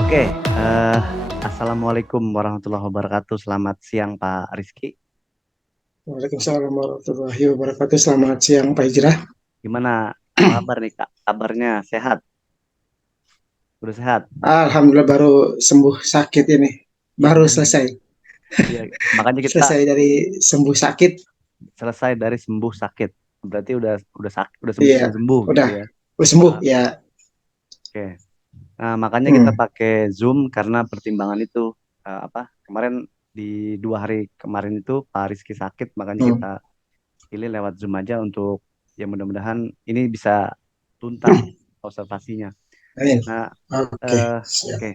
Oke, Assalamualaikum warahmatullahi wabarakatuh. Selamat siang Pak Rizky. Waalaikumsalam warahmatullahi wabarakatuh. Selamat siang Pak Hijrah. Gimana kabar nih Kak? Kabarnya sehat? Udah sehat? Alhamdulillah baru sembuh sakit ini. Baru Iya, selesai. iya. Makanya kita Selesai dari sembuh sakit. selesai dari sembuh sakit. Berarti udah sakit, Iya, udah sembuh gitu udah, ya. udah sembuh Ah, ya. oke. Nah, makanya kita Hmm, pakai Zoom karena pertimbangan itu apa? Kemarin di 2 hari kemarin itu Pak Rizky sakit, makanya kita hmm. pilih lewat Zoom aja untuk ya mudah-mudahan ini bisa tuntas observasinya. Amin. Nah, Oke, eh, siap. oke,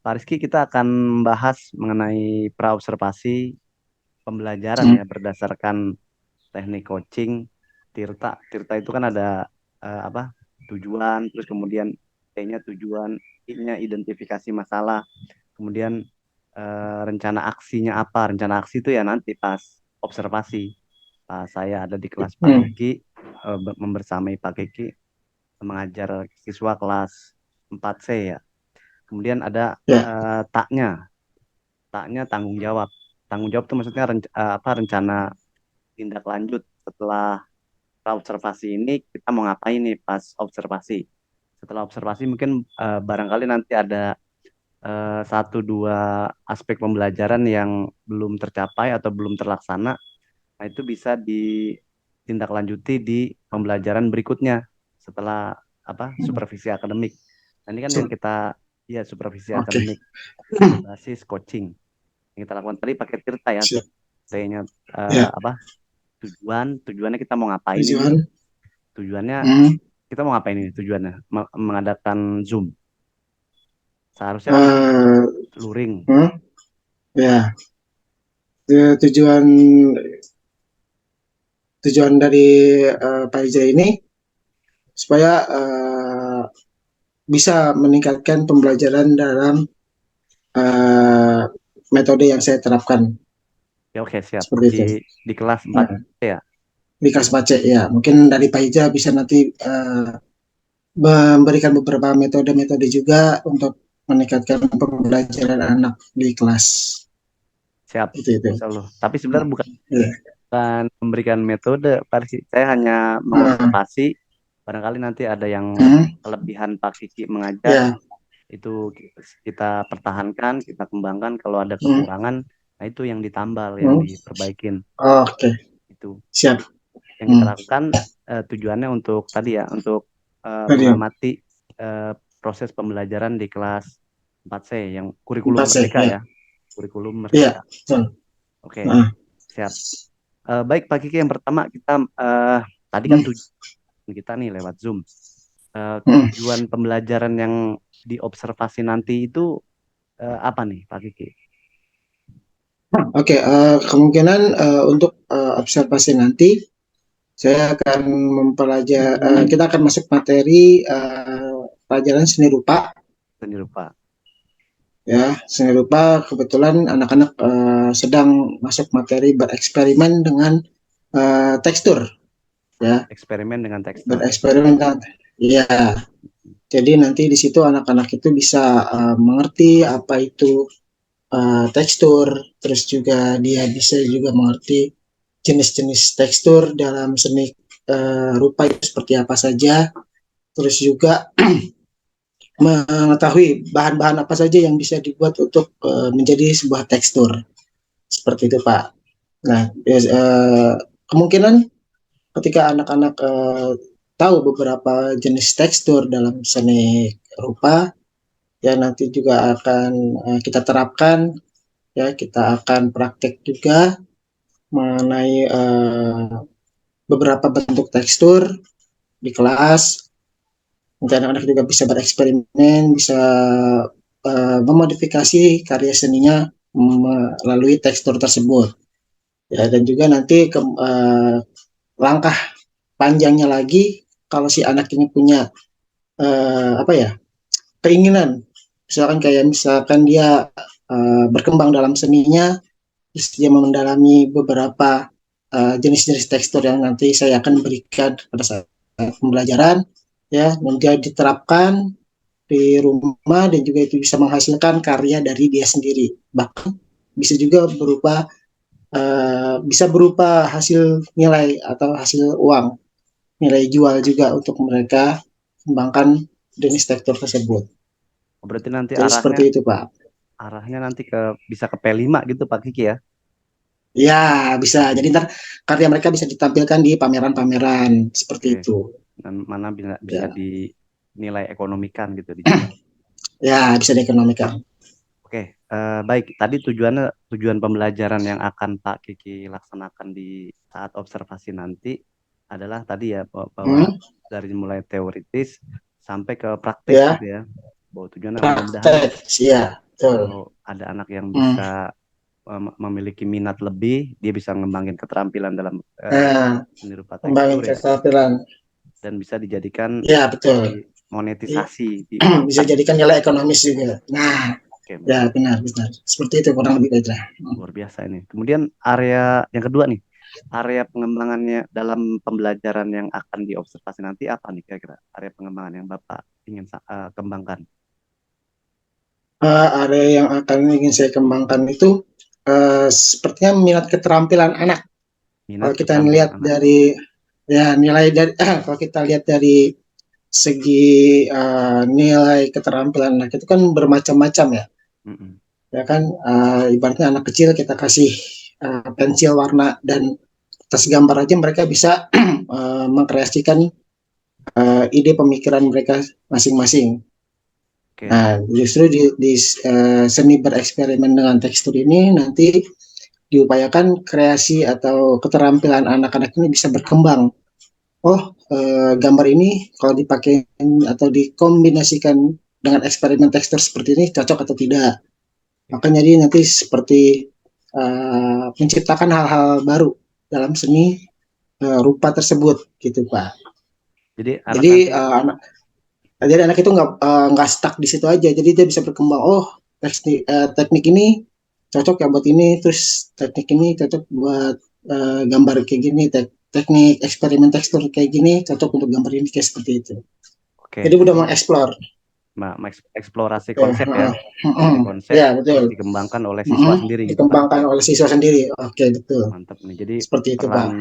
Pak Rizky, kita akan membahas mengenai praobservasi pembelajaran Hmm, ya berdasarkan teknik coaching Tirta. Tirta itu kan ada apa? Tujuan, terus kemudian T-nya tujuan, I-nya identifikasi masalah, kemudian rencana aksinya apa? Rencana aksi itu ya nanti pas observasi. Saya ada di kelas Pak hmm. Kiki, membersamai Pak Kiki mengajar siswa kelas 4C ya. Kemudian ada Ya, taknya, taknya tanggung jawab. Tanggung jawab itu maksudnya apa rencana tindak lanjut setelah observasi ini kita mau ngapain nih pas observasi. Setelah observasi mungkin barangkali nanti ada satu dua aspek pembelajaran yang belum tercapai atau belum terlaksana. Nah, itu bisa ditindaklanjuti di pembelajaran berikutnya setelah apa supervisi akademik. Nah, ini kan yang siap. kita ya supervisi Oke, akademik berbasis coaching yang kita lakukan tadi pakai Tirta ya. siap. T-nya Ya, apa tujuannya kita mau ngapain ini? tujuan. Tujuannya Hmm, kita mau ngapain ini? Tujuannya mengadakan Zoom. Seharusnya kan eh, luring. hmm, ya, tujuan tujuan dari Pak Hijrah ini supaya bisa meningkatkan pembelajaran dalam eh, metode yang saya terapkan Ya oke siap. seperti Di itu. di kelas 4 Nah, ya. di Kaspace ya, mungkin dari Pak Ija bisa nanti memberikan beberapa metode-metode juga untuk meningkatkan pembelajaran anak di kelas. Siap. Itu. Insya Allah. Tapi Nah, sebenarnya bukan ya. memberikan metode, Pak Rizky. Saya hanya Hmm, mengobservasi. Barangkali nanti ada yang hmm, kelebihan Pak Kiki mengajar, ya, itu kita pertahankan, kita kembangkan. Kalau ada hmm, kekurangan, nah itu yang ditambal, yang hmm. diperbaikin. Oke, Itu siap. yang kita Hmm. lakukan tujuannya untuk tadi ya, untuk Tadi ya, mengamati eh, proses pembelajaran di kelas 4C yang kurikulum 4C, merdeka ya, ya, kurikulum ya, merdeka. betul. Oke, Nah, siap. Baik Pak Kiki, yang pertama kita tadi kan hmm, tujuan kita nih lewat Zoom. hmm. Tujuan pembelajaran yang diobservasi nanti itu apa nih Pak Kiki? Oke, kemungkinan untuk observasi nanti saya akan mempelajari, kita akan masuk materi pelajaran seni rupa. Seni rupa, Ya, seni rupa kebetulan anak-anak sedang masuk materi bereksperimen dengan tekstur. Ya, eksperimen dengan tekstur. bereksperimen dengan, ya. Jadi nanti di situ anak-anak itu bisa mengerti apa itu tekstur, terus juga dia bisa juga mengerti jenis-jenis tekstur dalam seni rupa itu seperti apa saja, terus juga mengetahui bahan-bahan apa saja yang bisa dibuat untuk menjadi sebuah tekstur seperti itu Pak. Nah, kemungkinan ketika anak-anak tahu beberapa jenis tekstur dalam seni rupa, ya nanti juga akan kita terapkan, ya kita akan praktek juga mengenai beberapa bentuk tekstur di kelas. Nanti anak-anak juga bisa bereksperimen, bisa memodifikasi karya seninya melalui tekstur tersebut. Ya, dan juga nanti langkah panjangnya lagi kalau si anak ini punya apa ya, keinginan, misalkan dia berkembang dalam seninya, terus dia mendalami beberapa jenis-jenis tekstur yang nanti saya akan berikan pada saat pembelajaran, ya, dan dia diterapkan di rumah dan juga itu bisa menghasilkan karya dari dia sendiri. Bahkan bisa juga berupa hasil nilai atau hasil uang, nilai jual juga untuk mereka kembangkan jenis tekstur tersebut. Berarti nanti Jadi arahnya seperti itu, Pak. arahnya nanti ke bisa ke P5 gitu Pak Kiki ya. Ya, bisa. Jadi ntar karya mereka bisa ditampilkan di pameran-pameran seperti Oke. itu. Dan mana bisa Ya, dinilai ekonomikan gitu, dijual. ya bisa diekonomikan. Oke, baik. Tadi tujuan pembelajaran yang akan Pak Kiki laksanakan di saat observasi nanti adalah tadi ya bahwa Hmm, dari mulai teoritis sampai ke praktis ya, gitu ya. Bahwa tujuannya mudah-mudahan nih praktek. Ya, betul. kalau ada anak yang Hmm. bisa memiliki minat lebih, dia bisa ngembangin keterampilan dalam Nah, seni rupa kembangin tekstur ya, keterampilan. dan bisa dijadikan Ya, betul. di monetisasi di Bisa pasar gitu jadikan ya. nilai ekonomis juga. Nah, Oke, ya benar, benar. Seperti itu kurang lebih aja. luar biasa ini. Kemudian area yang kedua nih, area pengembangannya dalam pembelajaran yang akan diobservasi nanti apa nih kira-kira area pengembangan yang Bapak ingin kembangkan? Area yang akan ingin saya kembangkan itu sepertinya minat keterampilan anak. Minat Kalau kita keterampilan lihat anak. dari ya nilai dari kalau kita lihat dari segi nilai keterampilan anak itu kan bermacam-macam ya. Mm-mm. Ya kan ibaratnya anak kecil kita kasih pensil warna dan atas gambar aja mereka bisa mengkreasikan ide pemikiran mereka masing-masing. Oke, Nah, justru di seni bereksperimen dengan tekstur ini nanti diupayakan kreasi atau keterampilan anak-anak ini bisa berkembang. Oh, gambar ini kalau dipakai atau dikombinasikan dengan eksperimen tekstur seperti ini cocok atau tidak. oke. Maka jadi nanti seperti menciptakan hal-hal baru dalam seni rupa tersebut, gitu Pak. Jadi anak Jadi nanti anak itu nggak stuck di situ aja, jadi dia bisa berkembang. Oh, teknik ini cocok ya buat ini, terus teknik ini cocok buat gambar kayak gini, teknik eksperimen tekstur kayak gini cocok untuk gambar ini kayak seperti itu. oke. Jadi udah Jadi mengeksplor. eksplorasi Ya, konsep ya. Jadi konsep ya terus betul. dikembangkan oleh siswa sendiri gitu Pak. Dikembangkan oleh siswa sendiri. Oke, betul. Mantap nih. Jadi Seperti itu Pak. peran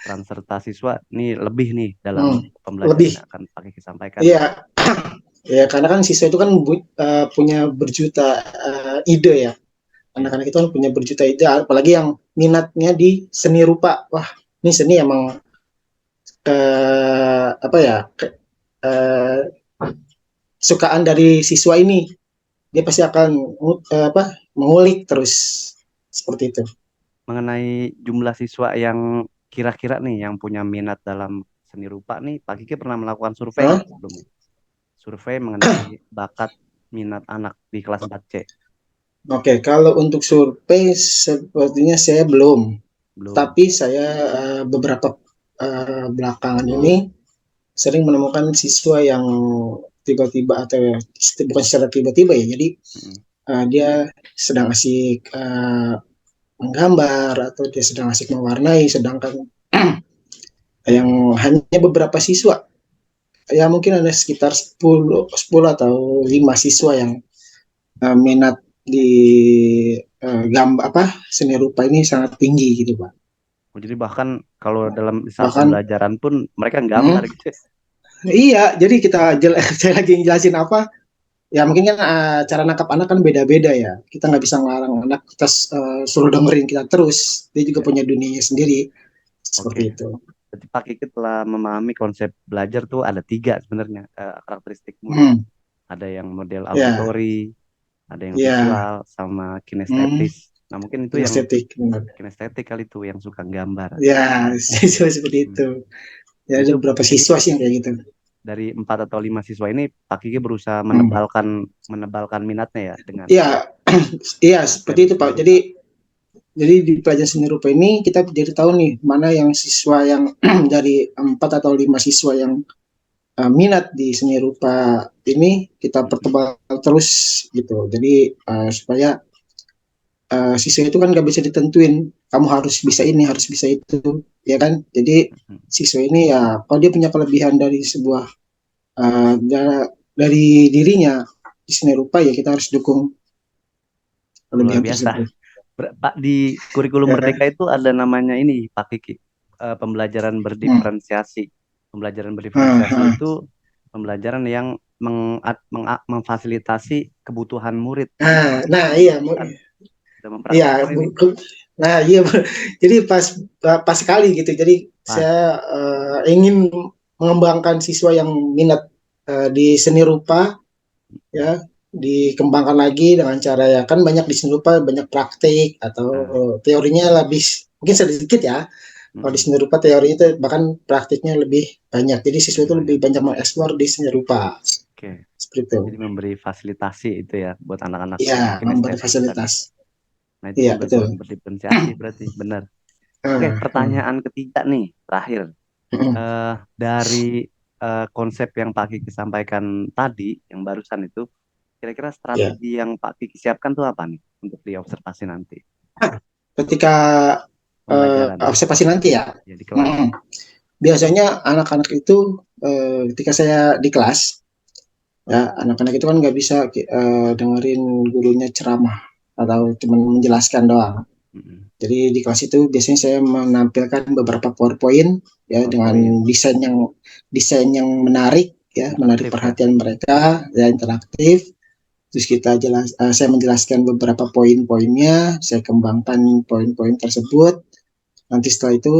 peran serta siswa ini lebih nih dalam Hmm. pembelajaran Lebih. yang akan Pak Kiki sampaikan nih. Iya, ya karena kan siswa itu kan punya berjuta ide ya. Iya. Anak-anak itu kan punya berjuta ide, apalagi yang minatnya di seni rupa. Wah, ini seni emang ke apa ya? Eh, sukaan dari siswa ini. Dia pasti akan mengulik terus seperti itu. Mengenai jumlah siswa yang kira-kira nih yang punya minat dalam seni rupa nih, Pak Kiki pernah melakukan survei Hah? nggak sebelumnya? Survei mengenai bakat minat anak di kelas 4C. Oke, kalau untuk survei sepertinya saya belum. Belum. Tapi saya beberapa belakangan ini sering menemukan siswa yang tiba-tiba atau bukan secara tiba-tiba ya. Jadi Mm. dia sedang asik menggambar atau dia sedang asik mewarnai, sedangkan yang hanya beberapa siswa, ya mungkin ada sekitar 10 atau 5 siswa yang minat di gambar apa seni rupa ini sangat tinggi gitu Pak. Oh, jadi bahkan kalau dalam saat Bahkan pembelajaran pun mereka hmm, gambar gitu ya. iya, jadi saya lagi jelasin apa, ya mungkin kan cara nangkap anak kan beda-beda ya. Kita nggak bisa ngelarang anak kita suruh dengerin kita terus. Dia juga Ya. punya dunianya sendiri. Seperti Oke. itu. Berarti Pak Kiki telah memahami konsep belajar tuh ada tiga sebenarnya karakteristikmu nih. Hmm, Ada yang model ya, auditory, ada yang ya, visual, sama hmm, kinestetis. Nah mungkin itu yang estetik, benar. kinestetik kali itu yang suka gambar. Ya, siswa seperti Hmm. itu. Ya Nah ada itu beberapa jadi siswa sih yang kayak gitu. dari 4 atau 5 siswa ini Pak Kiki berusaha Hmm. menebalkan minatnya ya dengan Iya, iya seperti materi itu seni Pak. rupa. Jadi di pelajaran seni rupa ini kita jadi tahu nih mana yang siswa yang dari 4 atau 5 siswa yang minat di seni rupa ini kita Mm-mm. pertebal terus gitu. Jadi supaya siswa itu kan nggak bisa ditentuin kamu harus bisa ini harus bisa itu ya kan. Jadi Mm-mm. siswa ini ya kalau dia punya kelebihan dari sebuah dari dirinya di seni rupa ya kita harus dukung Luar kelebihan biasa. tersebut. Pak, di kurikulum Ya. Merdeka itu ada namanya ini Pak Kiki, pembelajaran Hmm. berdiferensiasi. Pembelajaran Ah, berdiferensiasi ah. itu pembelajaran yang memfasilitasi kebutuhan murid. Nah iya Bukan, sudah iya mempraktekkan ini nah iya jadi pas pas sekali gitu. Jadi pas. saya ingin mengembangkan siswa yang minat di seni rupa ya dikembangkan lagi dengan cara ya kan banyak di seni rupa banyak praktik atau Nah, teorinya lebih mungkin sedikit ya. Kalau di mm-mm. seni rupa teorinya itu bahkan praktiknya lebih banyak. Jadi siswa Lebih itu lebih banyak. banyak mengeksplor di seni rupa Oke. seperti itu. Jadi memberi fasilitasi itu ya buat anak-anak Iya, yang memberi kinestetik tadi. fasilitas. Nah, itu Iya, betul. pembelajaran berdiferensiasi berarti benar. Oke, Ah, ah. pertanyaan ketiga nih, terakhir. Dari konsep yang Pak Kiki sampaikan tadi, yang barusan itu, kira-kira Ya. strategi yang Pak Kiki siapkan tuh apa nih untuk diobservasi nanti Ketika pembelajaran observasi nanti ya, ya di kelas? biasanya anak-anak itu ketika saya di kelas, ya anak-anak itu kan nggak bisa dengerin gurunya ceramah atau cuma menjelaskan doang. Mm-mm. Jadi di kelas itu biasanya saya menampilkan beberapa PowerPoint ya PowerPoint, dengan desain yang menarik ya, menarik interaktif ya. perhatian mereka ya interaktif. Terus saya menjelaskan beberapa poin-poinnya, saya kembangkan poin-poin tersebut. Nanti setelah itu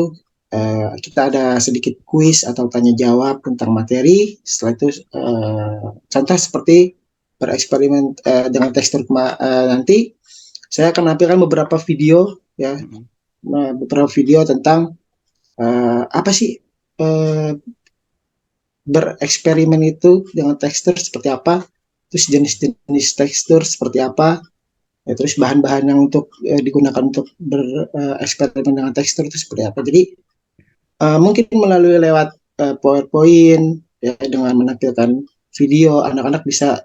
kita ada sedikit kuis atau tanya jawab tentang materi. Setelah itu contoh seperti bereksperimen dengan tekstur nanti saya akan menampilkan beberapa video ya, Mm-mm. beberapa video tentang apa sih uh, bereksperimen itu dengan tekstur seperti apa, terus jenis-jenis tekstur seperti apa, ya, terus bahan-bahan yang untuk digunakan untuk bereksperimen dengan tekstur itu seperti apa. Jadi mungkin melalui lewat PowerPoint ya dengan menampilkan video anak-anak bisa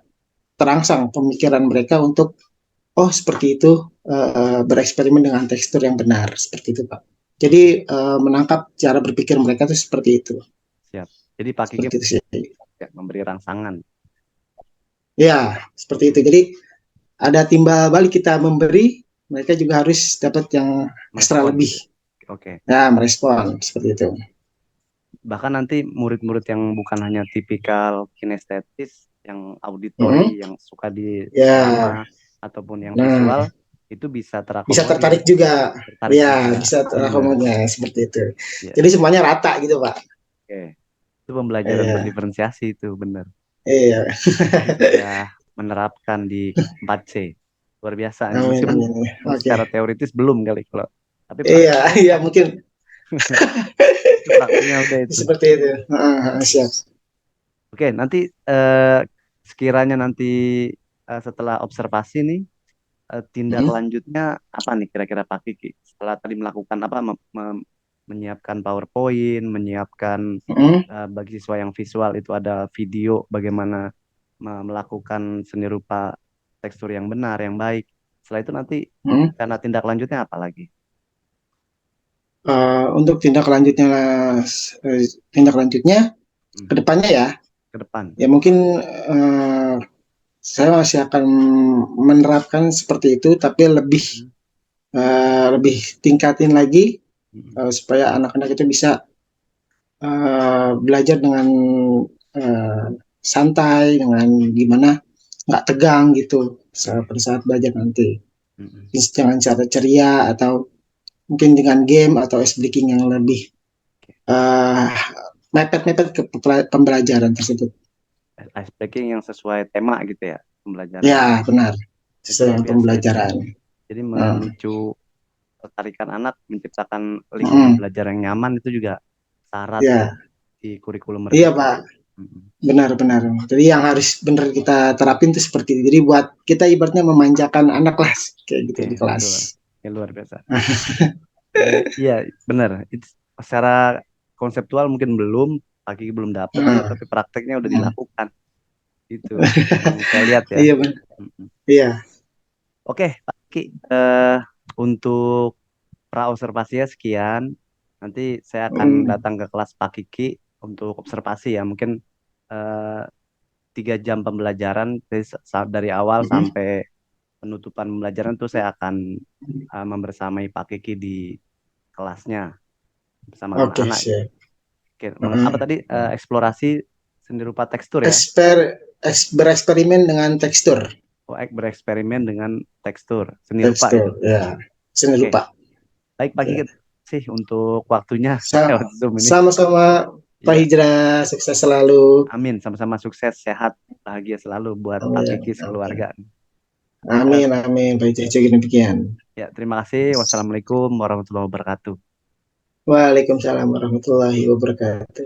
terangsang pemikiran mereka untuk oh seperti itu bereksperimen dengan tekstur yang benar seperti itu Pak. Oke, Jadi menangkap cara berpikir mereka itu seperti itu. siap. Jadi Pak Kiki Seperti itu sih. ya, memberi rangsangan, Ya, seperti itu. Jadi ada timbal balik kita memberi, mereka juga harus dapat yang ekstra merespon lebih. gitu. Oke. Ya, merespon seperti itu. Bahkan nanti murid-murid yang bukan hanya tipikal kinestetis, yang Mm-mm. auditori, yang suka di Ya, drama, ataupun yang nah visual, itu bisa bisa terakomodir, tertarik juga. tertarik Ya, juga. bisa Benar. terakomodir seperti itu. Ya, Jadi semuanya rata gitu, Pak. oke. Itu pembelajaran Iya, berdiferensiasi itu, benar. iya. Pak Kiki sudah menerapkan di 4C. Luar biasa. Amin, Meskipun amin. secara Oke. teoritis belum kali kalau, tapi Iya, prakteknya iya udah. mungkin Itu prakteknya udah itu. seperti itu. Siap. Oke, nanti eh, sekiranya nanti setelah observasi nih, tindak Mm, lanjutnya apa nih kira-kira Pak Kiki? Setelah tadi melakukan apa, menyiapkan PowerPoint, menyiapkan mm, bagi siswa yang visual itu ada video bagaimana melakukan seni rupa tekstur yang benar, yang baik. Setelah itu nanti mm. karena tindak lanjutnya apa lagi Untuk tindak lanjutnya Hmm, ke depannya ya, ke depan? ya mungkin saya masih akan menerapkan seperti itu, tapi Hmm, lebih tingkatin lagi hmm, supaya anak-anak itu bisa belajar dengan uh, santai, dengan gimana nggak tegang gitu oke. pada saat belajar nanti. Hmm, hmm. Jangan cara ceria atau mungkin dengan game atau ice breaking yang lebih Oke. uh, mepet-mepet ke pembelajaran tersebut. Ice breaking yang sesuai tema gitu ya pembelajarannya. Ya, benar. Itu Sesuai luar dengan biasa itu. pembelajaran. Jadi Uh, memicu tertarikan anak, menciptakan lingkungan mm, belajar yang nyaman itu juga syarat ya, di kurikulum iya Merdeka. Pak. Mm-mm. Benar-benar. Jadi yang harus benar kita terapin itu seperti itu. Jadi buat kita ibaratnya memanjakan anak lah kayak gitu Oke, di kelas. betul. Ya, luar biasa. Jadi iya benar. Secara konseptual mungkin belum, Pak Kiki belum dapat ya, Heeh. tapi prakteknya udah Heeh. dilakukan. Itu yang saya lihat ya. Iya, Bang. Mm-mm. Iya. Oke, Pak Kiki, untuk pra observasinya sekian. Nanti saya akan Hmm. datang ke kelas Pak Kiki untuk observasi ya. Mungkin eh, 3 jam pembelajaran dari awal Mhm. sampai penutupan pembelajaran itu saya akan membersamai Pak Kiki di kelasnya bersama Oke, anak-anak gitu. siap. Oke, apa Heeh. tadi eksplorasi seni rupa tekstur ya? Bereksperimen dengan tekstur. Oh, bereksperimen dengan tekstur seni rupa Tekstur, itu. ya. Seni Oke, rupa. baik Pak Kiki Ya. sih untuk waktunya lewat Zoom ini. Sama-sama Pak Iya, Hijrah, sukses selalu. amin. Sama-sama sukses, sehat, bahagia selalu buat Pak Amin. Kiki Oke. sekeluarga. Eh, Amin, amin. Pak Hijrah juga demikian. ya, terima kasih. Wassalamualaikum warahmatullahi wabarakatuh. Waalaikumsalam warahmatullahi wabarakatuh.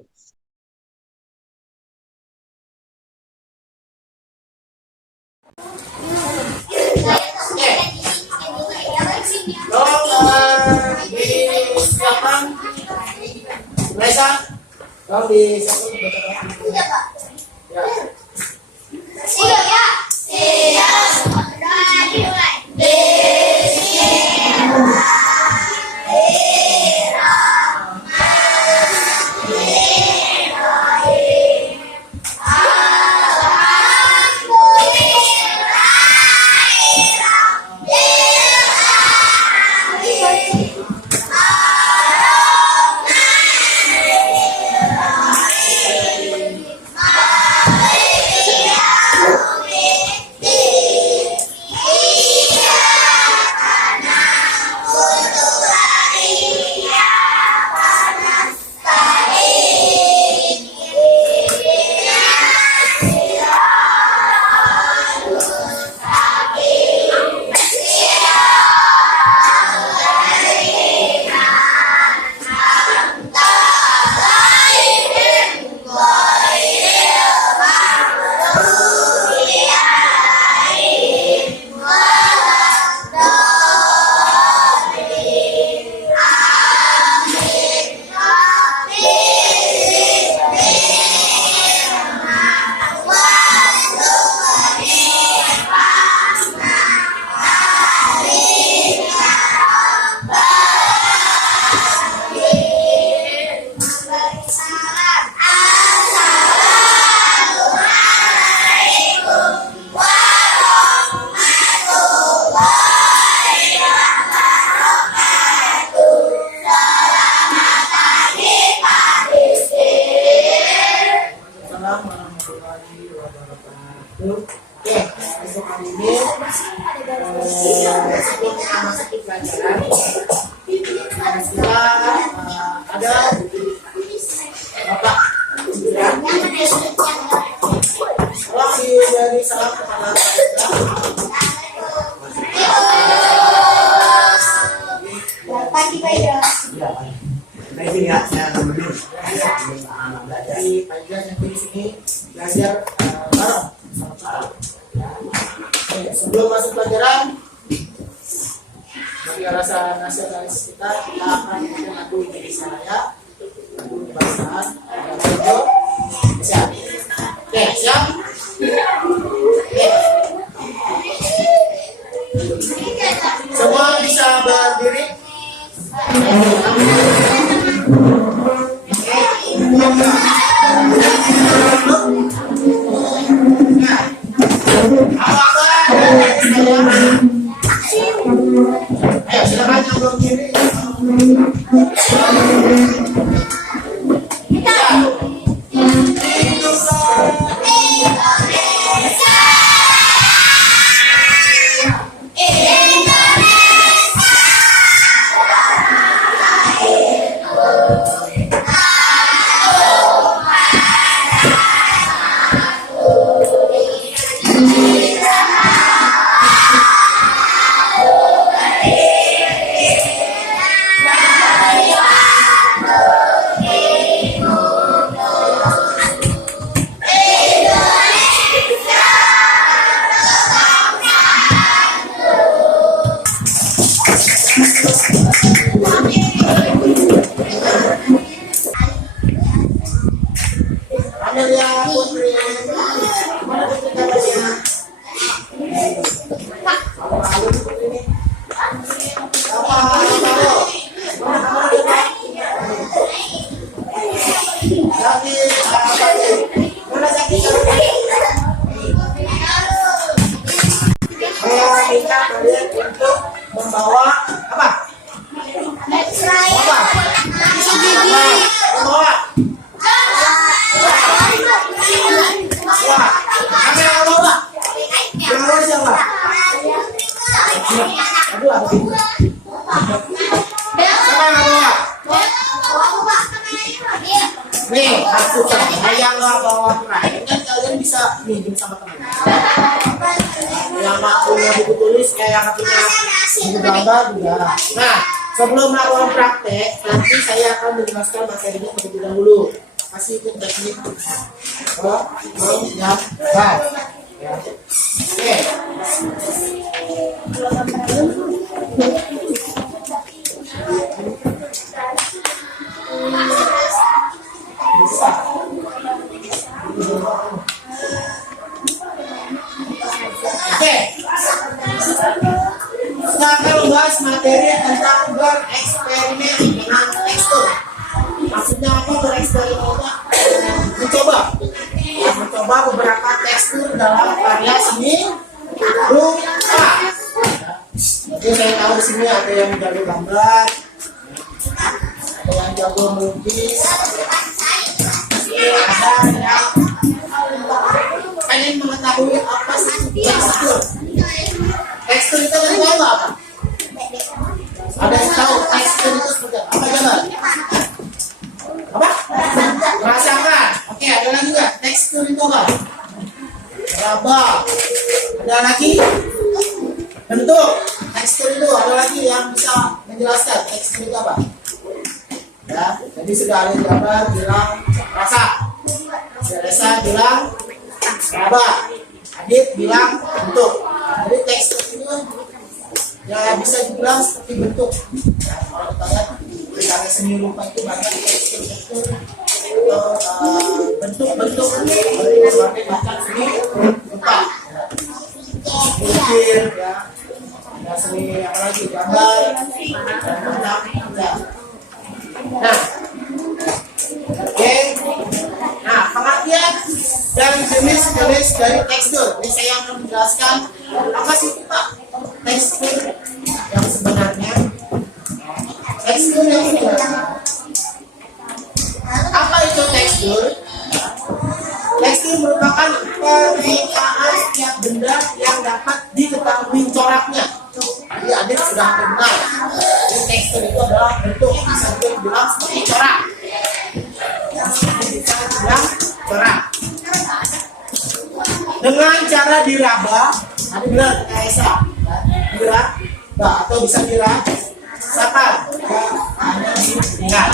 Sebelum masuk pelajaran, bagi rasa nasionalis kita akan mengadu Indonesia Raya, mengadu kebangsaan, mengadu siap. Oke, siap. Oke. Semua bisa berdiri. Ayo silakan yang belum diri. Amelia Putri, mana putri kabarnya? Minta kalian untuk membawa apa? Membawa nih, aku yang nggak bawa peraih kan kalian bisa minjem sama teman. Yang nggak punya buku tulis kayak yang punya buku gambar juga. Nah, sebelum melakukan praktek, nanti saya akan menjelaskan materinya terlebih dahulu. Kasih itu teknik gambar. Ya. Oke. Oke. Kita akan membahas materi tentang bereksperimen dengan tekstur. Maksudnya apa bereksperimen? Mencoba beberapa tekstur dalam karya seni rupa. Jadi saya tahu di sini ada yang jago gambar, ada yang jago melukis, ada yang pengen mengetahui apa sih tekstur. Tekstur itu kan tahu apa? Ada yang tahu tekstur itu seperti apa? Apa jalan? Apa? Merasakan. Oke, ada lagi nggak? Tekstur itu apa? Raba. Ada lagi? Bentuk. Tekstur itu ada lagi yang bisa menjelaskan tekstur itu apa? Ya, jadi sudah ada yang gambar bilang rasa. Rasa bilang raba. Adit bilang bentuk. Jadi tekstur itu ya bisa dibilang seperti bentuk. Ya, kalau kita lihat di karya seni rupa itu banyak tekstur atau bentuk-bentuk sebagai macam seni rupa. Mungkin ya, ada seni apa lagi gambar dan banyak juga. Nah, oke. Nah, pengertian dan jenis-jenis dari tekstur. Ini saya akan menjelaskan apa sih Pak tekstur yang sebenarnya. Tekstur yang sebenarnya. Apa itu tekstur? Tekstur merupakan permintaan setiap benda yang dapat diketahui coraknya. Jadi adik sudah kenal. Jadi tekstur itu adalah bentuk bisa dibilang seperti corak. Bisa dibilang corak. Dengan cara diraba, ada bilang kaisa, diraba atau bisa dirasakan, hanya diingat.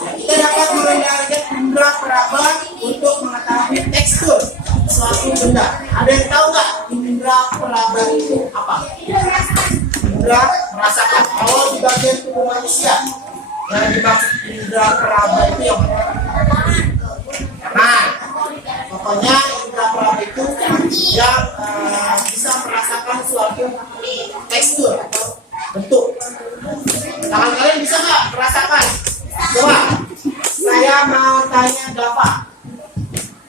Kita dapat menggunakan indera peraba untuk mengetahui tekstur suatu benda. Ada yang tahu nggak indera peraba itu apa? Indera merasakan. Kalau di bagian tubuh manusia yang dimaksud indera peraba itu yang nah, pokoknya indera peraba itu yang bisa merasakan suatu tekstur atau bentuk. Tangan kalian bisa nggak merasakan? Coba, saya mau tanya Dava.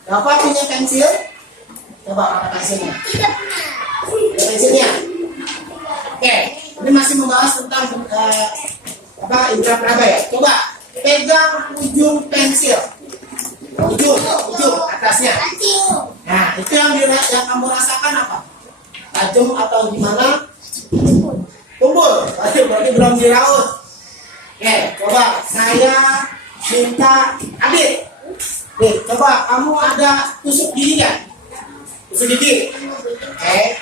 Dava punya pensil? Coba mana pensilnya? Pensilnya. Oke, ini masih membahas tentang indera peraba ya. Coba pegang ujung pensil. Ujung atasnya. Nah, itu yang kamu rasakan apa? Tajam atau gimana? Tumbul. Berarti belum diraut. Oke, coba saya minta Adit. Nih, coba kamu ada tusuk gigi kan? Tusuk gigi. Oke.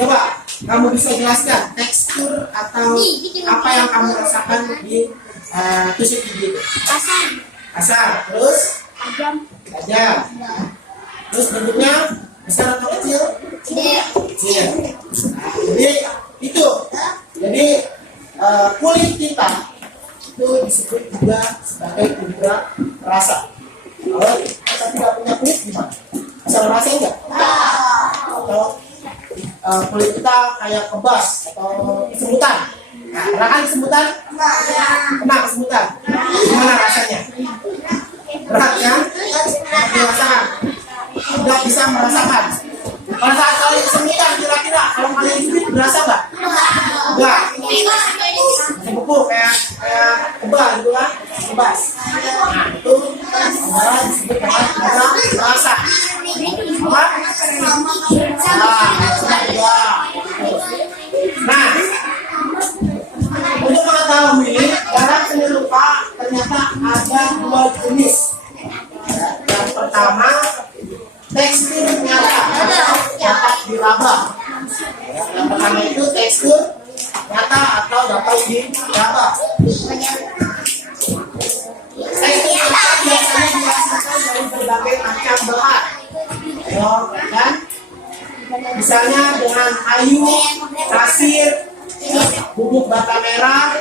Coba kamu bisa jelaskan tekstur atau apa yang kamu rasakan di tusuk gigi itu? Kasar. Terus? Tajam. Terus bentuknya besar atau kecil? Kecil. Nah, jadi itu. Jadi kulit kita itu disebut juga sebagai indera rasa. Kalau kita tidak punya kulit gimana? Bisa merasain nggak? Atau kulit kita kayak kebas atau kesemutan? Nah, pernah kan kesemutan? Pernah kesemutan? Gimana rasanya? Berat kan? Tidak dirasakan. Tidak bisa merasakan. Pada saat kalian kesemutan, kira-kira kalau kalian hidup berasa nggak? Enggak. Beku kayak kebal gitu kan? Kebas. Nah, itu adalah disebut dengan rasa. Apa? Nah, untuk mengetahui dalam seni rupa ternyata ada dua jenis. Yang pertama, tekstur nyata atau dapat diraba. Yang pertama itu tekstur nyata atau dapat diraba. Tekstur nyata biasanya dihasilkan dari berbagai macam bahan, kan? Misalnya dengan kayu, pasir, bubuk bata merah,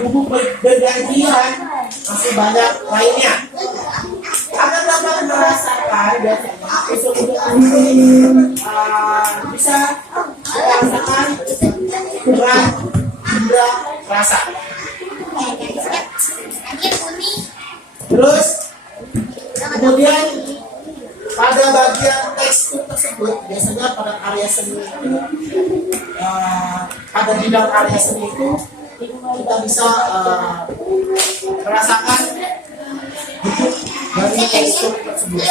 bubuk berganti dan masih banyak lainnya. Agar dapat merasakan biasanya ini bisa merasakan peran indera rasa. Terus kemudian pada bagian tekstur tersebut biasanya pada area seni itu pada bidang area seni itu kita bisa merasakan bentuk dari tekstur tersebut.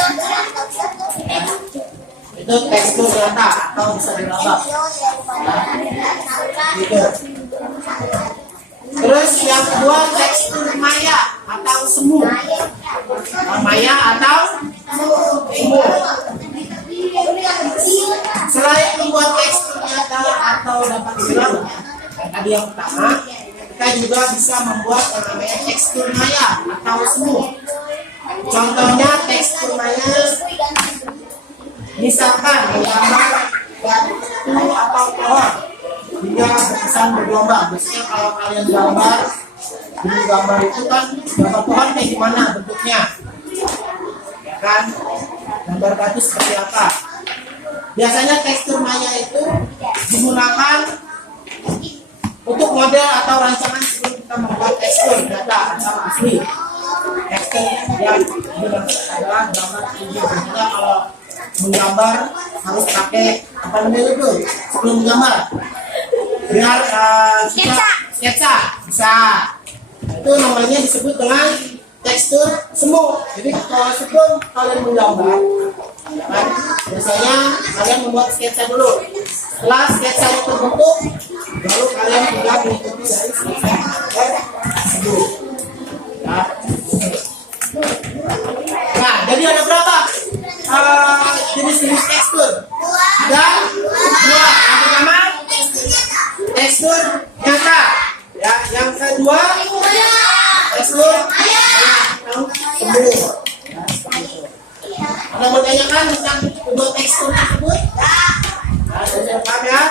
Itu tekstur nyata atau bisa diraba. Gitu. Terus yang kedua tekstur maya atau semu. Maya atau semu. Selain membuat tekstur nyata atau dapat diraba, tadi yang pertama kita juga bisa membuat yang namanya tekstur maya atau semu. Contohnya tekstur maya, misalkan menggambar batu atau pohon hingga berkesan bergelombang. Biasanya kalau kalian gambar, dulu gambar itu kan gambar pohon kayak gimana bentuknya, ya kan? Gambar batu seperti apa? Biasanya tekstur maya itu digunakan untuk model atau rancangan sebelum kita membuat tekstur nyata atau asli. Tekstur yang adalah gambar tinggi. Kita kalau menggambar harus pakai apa namanya itu sebelum menggambar, biar sketsa bisa. Itu namanya disebut dengan tekstur semu. Jadi kalau sebelum kalian menggambar, kan, biasanya kalian membuat sketsa dulu. Setelah sketsa itu terbentuk, baru kalian tinggal mengikuti dari sketsa tersebut. Nah, jadi ada berapa jenis-jenis tekstur? Ada dua. Yang pertama tekstur nyata. Ya, yang kedua tekstur semu. Ada mau tanyakan tentang kedua tekstur tersebut? Nah, sudah paham ya?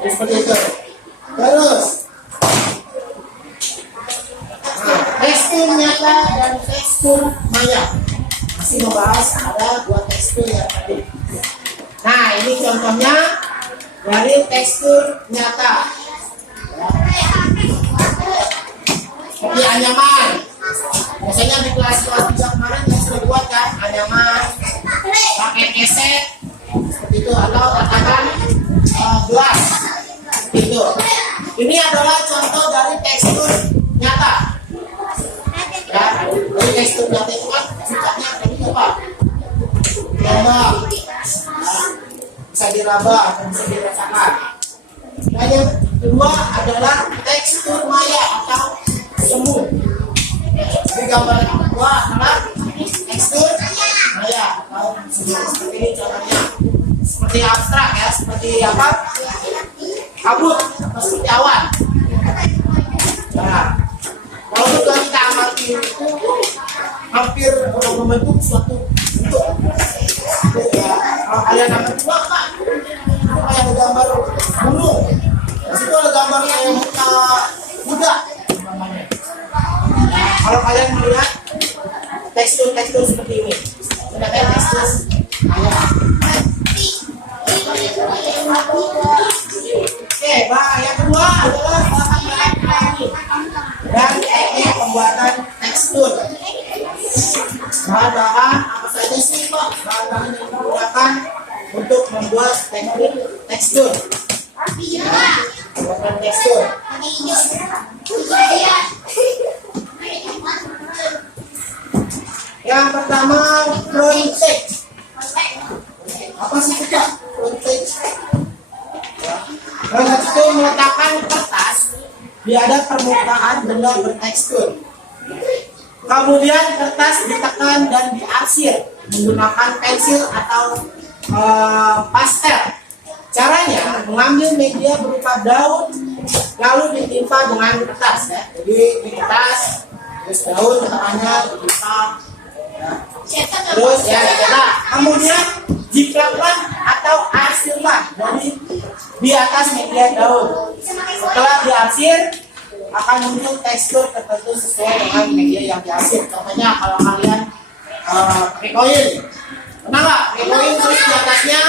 Seperti itu. Terus tekstur nyata dan tekstur maya. Masih membahas ada dua tekstur yang tadi. Nah, ini contohnya dari tekstur nyata. Seperti anyaman. Biasanya di kelas-kelas 3 kemarin yang sudah buat kan anyaman pakai keset seperti itu, atau katakan gelas itu. Ini adalah contoh dari tekstur nyata. Ya, dari tekstur nyata itu kan sifatnya tadi apa? Lembab, bisa diraba atau bisa dirasakan. Dan yang kedua adalah tekstur maya atau semu. Jadi gambar yang kedua adalah tekstur maya atau semu. Seperti ini contohnya. Seperti abstrak ya, seperti apa? Kabut atau seperti awan. Nah, kalau kita amati itu hampir membentuk suatu bentuk. Ya, kalau kalian amati apa? Itu kayak gambar gunung. Di situ ada gambar kayak muka juga gambarnya. Nah, kalau kalian melihat tekstur-tekstur seperti ini, sedangkan tekstur Oke, yang kedua adalah bahan-bahan alami dan teknik pembuatan tekstur. Bahan-bahan apa saja sih Pak? Bahan-bahan yang digunakan untuk membuat teknik tekstur. Pembuatan tekstur. Yang pertama, frontage. Apa sih itu Pak? Frontage. Frontage itu meletakkan kertas di atas permukaan benda bertekstur. Kemudian kertas ditekan dan diarsir menggunakan pensil atau pastel. Caranya mengambil media berupa daun lalu ditimpa dengan kertas ya. Jadi di kertas terus daun tengahnya ditimpa ya. Terus ya dicetak. Kemudian jiplaklah atau arsirlah dari di atas media daun. Setelah diarsir akan muncul tekstur tertentu sesuai dengan media yang diarsir. Contohnya kalau kalian pakai koin, pernah nggak pakai koin terus di atasnya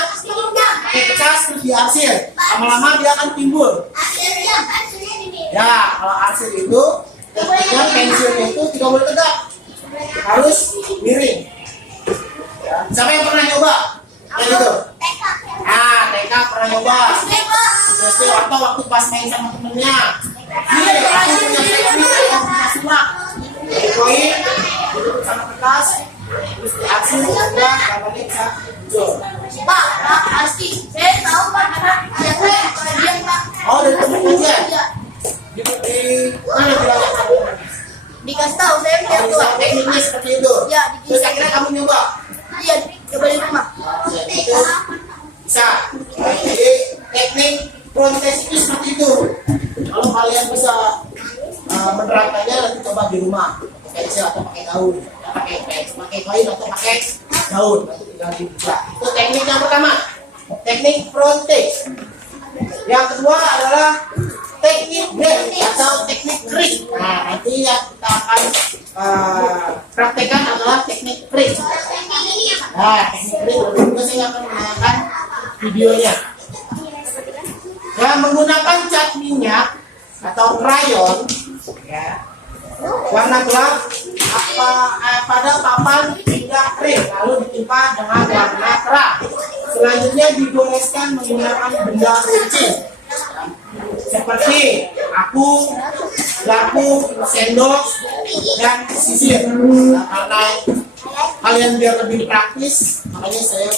pakai kertas terus diarsir, lama-lama dia akan timbul. Ya kalau arsir itu yang pensilnya itu tidak boleh tegak, harus miring. Ya. Siapa yang pernah nyoba kayak gitu? Nah, TK pernah nyoba. Terus waktu pas main sama temennya. Ini aku punya teknik yang bisa simak. Koin, duduk sama kertas, terus diarsir juga gambarnya bisa muncul. Pak, pasti. Saya tahu Pak, karena ada saya dia Pak. Oh, dari temen aja. Di mana bilangnya? Dikasih tahu saya Kalau bisa tekniknya seperti itu. Ya, Terus akhirnya kamu nyoba. Iya, coba di rumah. Itu bisa. Jadi teknik frontage itu seperti itu. Kalau kalian bisa menerapkannya, nanti coba di rumah pakai pensil atau pakai daun, pakai koin atau pakai daun, nanti tinggal dibuka. Itu teknik yang pertama, teknik frontage. Yang kedua adalah teknik break atau teknik krik. Nah, nanti yang kita akan praktekkan adalah teknik krik. Nah, teknik krik juga saya akan menayangkan videonya. Ya, menggunakan cat minyak atau krayon, ya, warna gelap pada papan hingga kering, lalu ditimpa dengan warna terang. Selanjutnya digoreskan menggunakan benda runcing seperti aku, garpu, sendok, dan sisir. Nah, karena kalian biar lebih praktis, makanya saya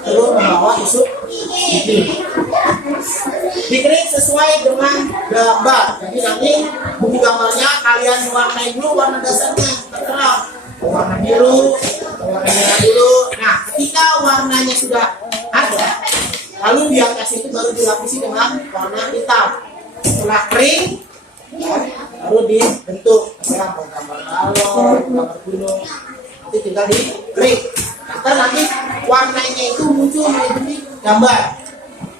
perlu membawa isu ini. Dikering sesuai dengan gambar. Jadi nanti bukti gambarnya kalian warnai dulu warna dasarnya terang. Warna biru, warna merah dulu. Nah, ketika warnanya sudah ada, lalu di atas itu baru dilapisi dengan warna hitam. Setelah kering, ya, baru dibentuk. Misalnya gambar balon, gambar gunung, nanti tinggal di kering. Nanti warnanya itu muncul menjadi gambar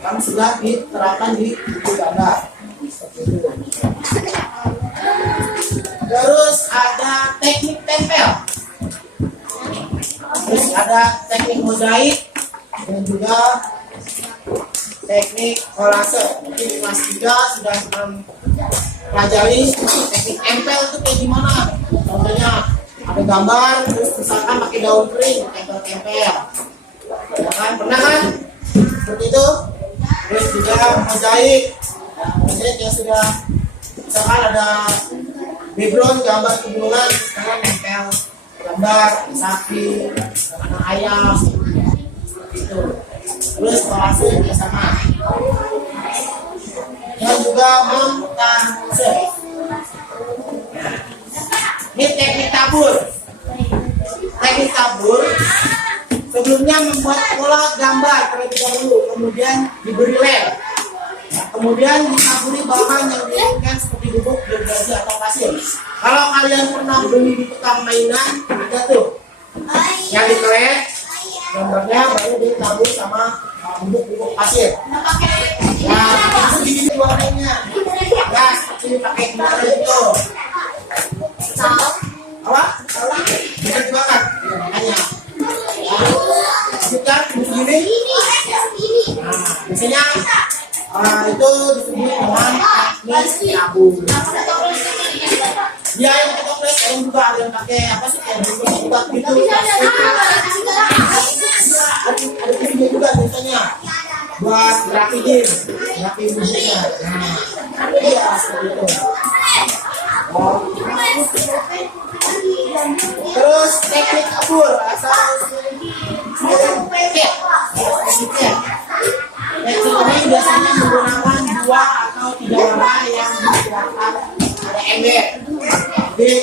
yang sudah diterapkan di buku gambar. Terus ada teknik tempel, terus ada teknik mozaik dan juga teknik kolase. Mungkin di kelas 3 sudah mempelajari teknik tempel itu kayak gimana. Contohnya ada gambar, terus misalkan pakai daun kering, tempel-tempel. Ya kan? Pernah kan? Seperti itu. Terus juga mozaik. Ya, mozaik yang sudah misalkan ada background gambar pegunungan, sekarang nempel gambar sapi, anak ayam, seperti itu. Terus kolase juga sama. Dan juga montase. Ini teknik tabur. Teknik tabur sebelumnya membuat pola gambar terlebih dahulu, kemudian diberi lem. Nah, kemudian ditaburi bahan yang diinginkan seperti bubuk, gergaji atau pasir. Kalau kalian pernah beli di tukang mainan, ada tuh yang dikelet gambarnya baru ditabur sama bubuk-bubuk pasir. Nah, itu gini warnanya. Ya, seperti pakai pakai gimana itu? Apa? Bisa dibakar. Makanya. Kita begini. Nah, biasanya itu disebut dengan teknik tabung. Dia yang pakai toples, yang juga ada yang pakai apa sih? Yang buat gitu. Ada video juga biasanya buat rapiin musiknya. Nah, iya seperti itu. Terus teknik kabur asal tekniknya. Teknik ini biasanya menggunakan 2 atau 3 warna yang digunakan ada ember. Jadi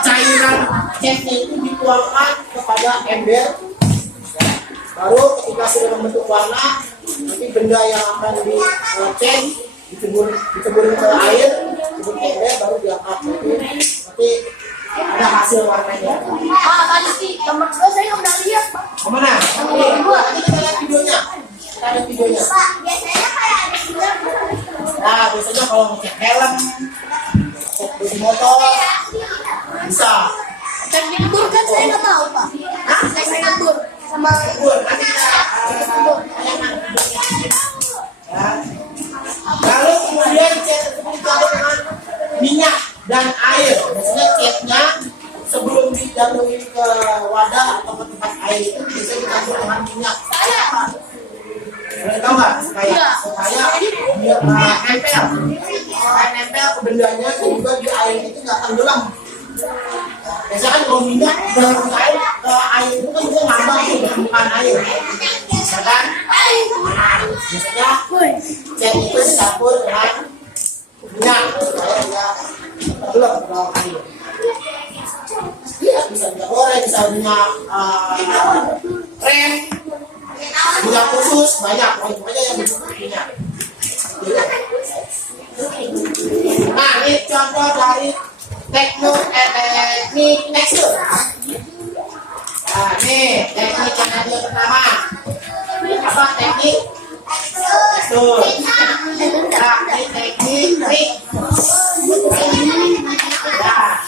cairan catnya itu dituangkan kepada ember. Baru ketika sudah membentuk warna, nanti benda yang akan dicat diteburin ke air, diteburin ke ember, baru diangkat. Nanti ada hasil warnanya. Tadi sih nomor 2 saya udah lihat, Pak. Kemana? Nanti kita lihat videonya. Kita lihat videonya. Pak, biasanya kayak ada juga. Nah, biasanya kalau ngecek helm, ngecek motor, bisa. Teknik kabur kan saya nggak tahu, Pak. Teknik kabur sama Kabur, nanti kita ya. Lalu kemudian cat tersebut dicampur dengan minyak dan air. Biasanya catnya sebelum didaluin ke wadah atau ke tempat air itu biasanya dicampur dengan minyak. Boleh tahu nggak? Supaya dia nempel ke bendanya dan juga di air itu nggak tenggelam. Biasanya kan kalau minyak dalam air itu kan dia ngambang tuh permukaan air, ya kan? Biasanya cat itu dicampur dengan minyak supaya dia tenggelam ke bawah air. Bisa minyak goreng, bisa minyak rem, minyak khusus, banyak pokoknya yang disebut minyak. Nah, ini contoh dari teknik tekstur. Nah, ini teknik yang ada pertama. Apa teknik tekstur? Nah, ini teknik trik. Nah,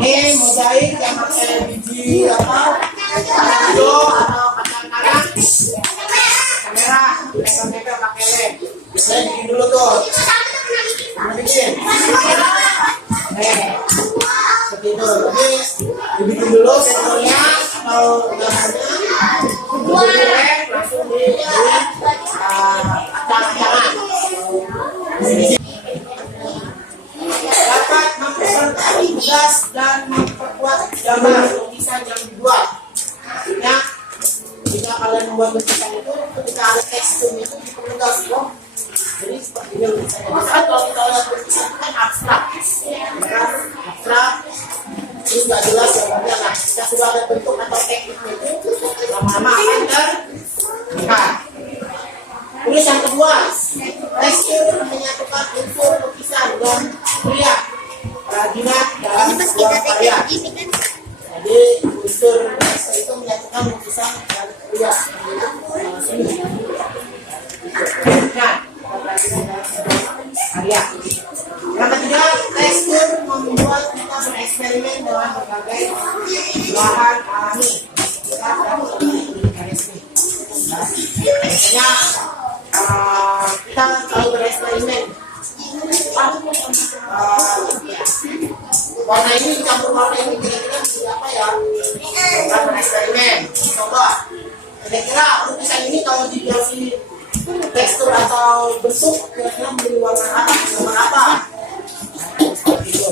ini mozaik yang pakai biji apa? Kacang hijau atau kacang tanah. Kamera, tempel pakai lem. Saya bikin dulu tuh. Bikin. Seperti itu. Jadi dibikin dulu sensornya atau gambarnya, dibikin langsung di kacang-kacangan. Dapat mempertegas dan memperkuat gambar lukisan yang dibuat. Artinya, jika kalian membuat lukisan itu, ketika ada teksturnya itu dipertegas loh. Jadi seperti ini lukisannya. Misalkan kalau kita lihat lukisan itu kan abstrak, abstrak, ini nggak jelas gambarnya. Nah, jika sudah ada bentuk atau tekniknya itu, lama-lama akan terlihat. Terus yang kedua, tekstur menyatukan unsur lukisan dan pria kerajinan dalam sebuah karya. Jadi unsur tekstur itu menyatukan lukisan dan pria seni. Nah, kerajinan dalam sebuah karya. Yang ketiga, tekstur membuat kita bereksperimen dengan berbagai bahan alami. Kita dapat karya seni. Biasanya kita selalu bereksperimen. Warna ini campur warna ini kira-kira menjadi apa ya? Kita bereksperimen. Coba. Kira-kira lukisan ini kalau dikasih tekstur atau bentuk kira-kira menjadi warna apa? Warna apa? Seperti itu.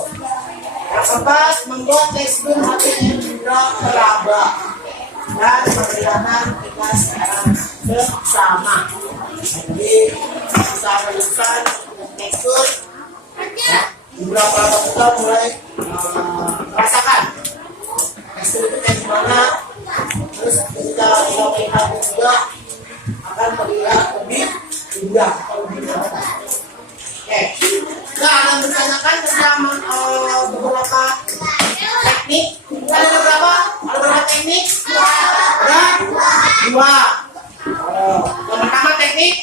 Yang keempat, membuat tekstur hati indra peraba dan perjalanan kita secara bersama. Jadi bisa menemukan tekstur ya, beberapa kita mulai merasakan tekstur itu kayak gimana. Terus ketika kita melihat juga akan terlihat lebih indah atau lebih indah. Oke, nah akan bertanyakan tentang beberapa teknik. Ada beberapa teknik? Ada dua. Yang pertama teknik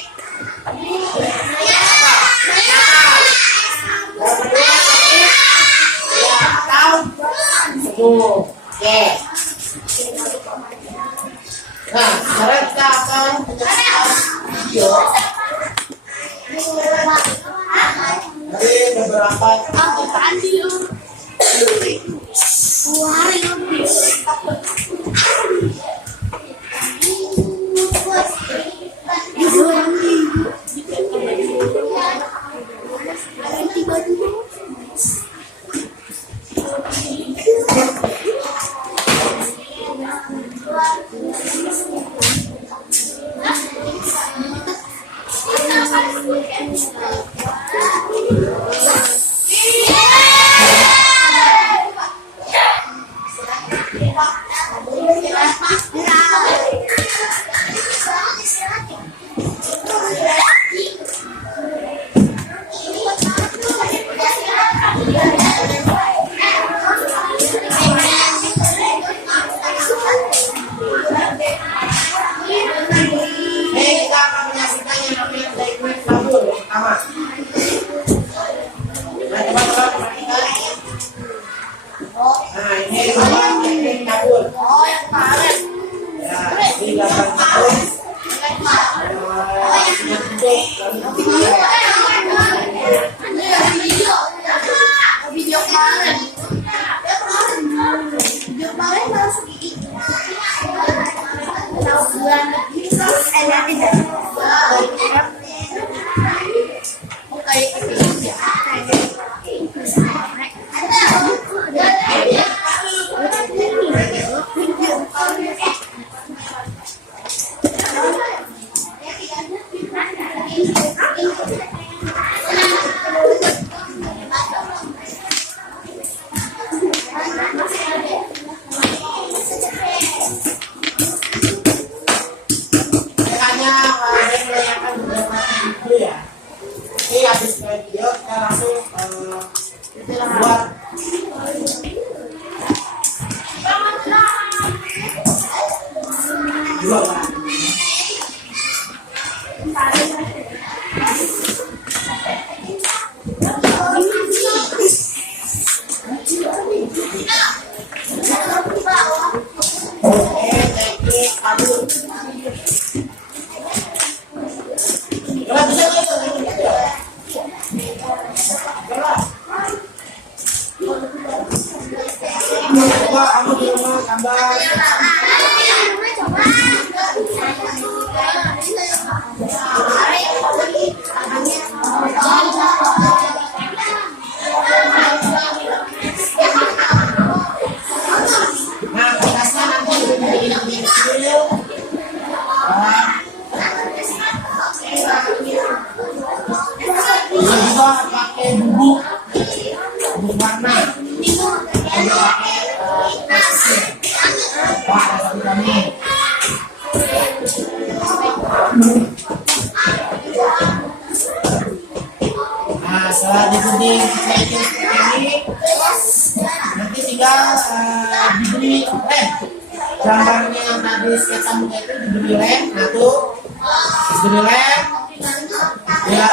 apa? Yang kedua berapa? Apaan dia? Wah, ini. Kita akan menyaksikan yang namanya teknik kabur pertama. Nah, teman-teman perhatikan. Nah, ini adalah teknik kabur. Oh, yang kemarin. Ya, ini gambar kabur. Video kemarin. Video kemarin langsung gigi. Tahu bulan nanti dah. Hanya saya menanyakan beberapa video ya. Oke, habis video kita langsung buat dua bahan. Oke, teknik kabur. Gerak bisa nggak itu? Gerak. Coba kamu di rumah gambar. Nah, kertasnya nanti begini kecil. Nah, bisa juga pakai bubuk warna. Ada pakai pasir. Wah, ada satu kami. Nah, setelah digunting kecil-kecil seperti ini, nanti tinggal diberi lem. Gambarnya yang tadi sketsamu itu diberi lem. Nah, tuh diberi lem. Ya,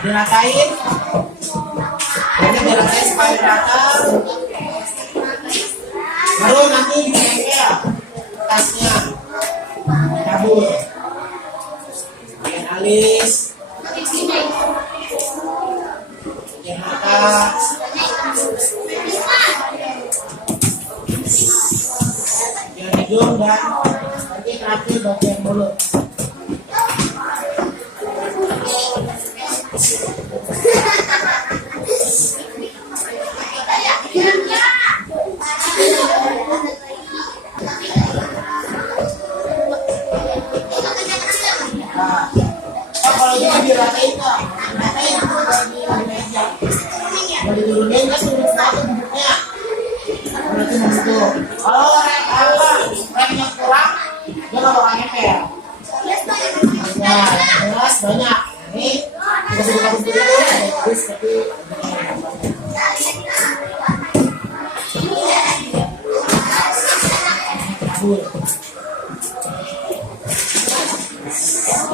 diratain. Nanti diratain supaya rata. Baru nanti ditempel tasnya. Kabur. Bagian alis. Bagian mata. Bagian hidung dan nanti terakhir bagian mulut. Nah, kalau juga diratain kok, diratain kalau di meja, kalau diturunin kan turun satu bentuknya, berarti begitu. Kalau remnya kurang, dia nggak bakal nempel. Nah, jelas banyak. Ini kita buka bentuk itu, jadi seperti kabur.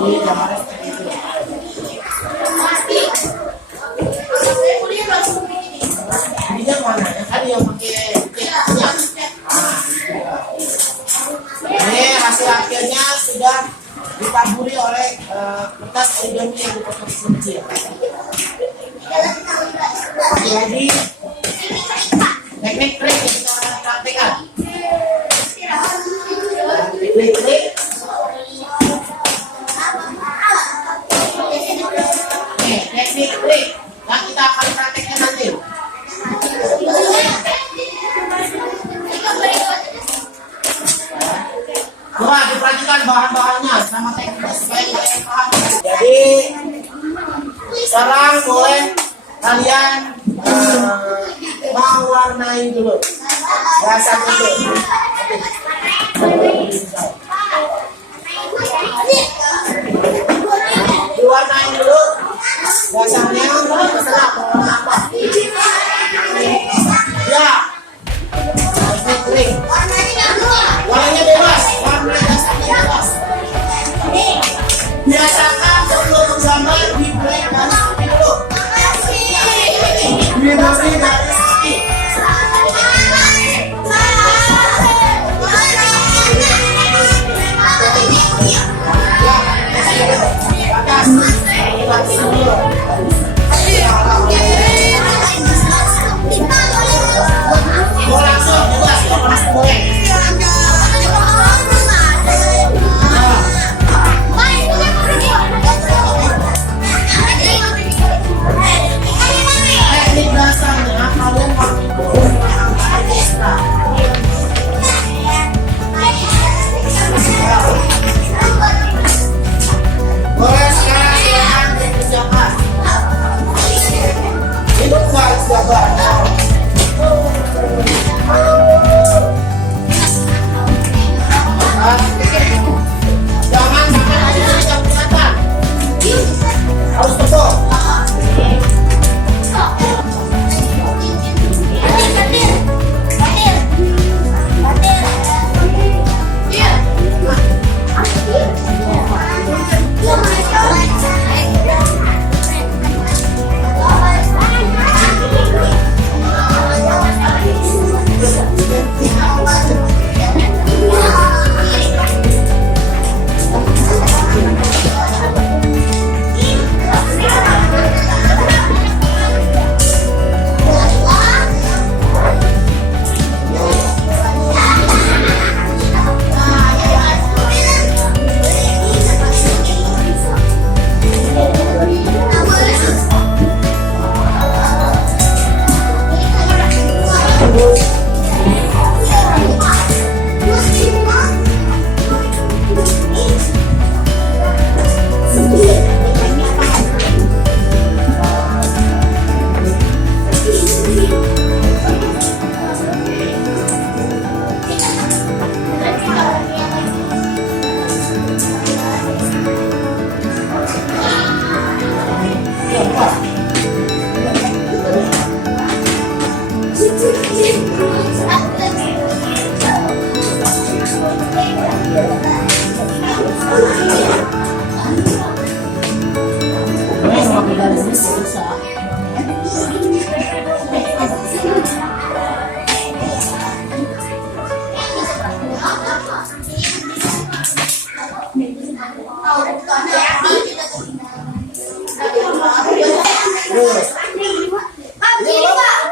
Ini gambarnya seperti itu. Ini yang mana? Yang tadi yang pakai catnya. Ini hasil akhirnya sudah ditaburi oleh kertas origami yang dipotong kecil. Jadi teknik trik yang kita praktekkan. Teknik trik. Teknik trik yang kita akan praktekkan nanti. Coba diperhatikan bahan-bahannya sama tekniknya supaya kalian paham. Jadi sekarang boleh kalian mewarnai dulu bahasa itu. Diwarnai dulu dasarnya, terserah mau warna apa. Ya, teknik. Warnanya bebas, warna dasarnya bebas. Biasakan sebelum menggambar dimulai dari sini dulu. Dimulai dari sini. Mau langsung bebas, mau langsung boleh. Teknik dasarnya kalian pakai dulu yang ekstra. Boleh sekarang silakan dikerjakan. Itu harus gambar. Jangan sampai hasilnya yang kelihatan. Harus tepuk.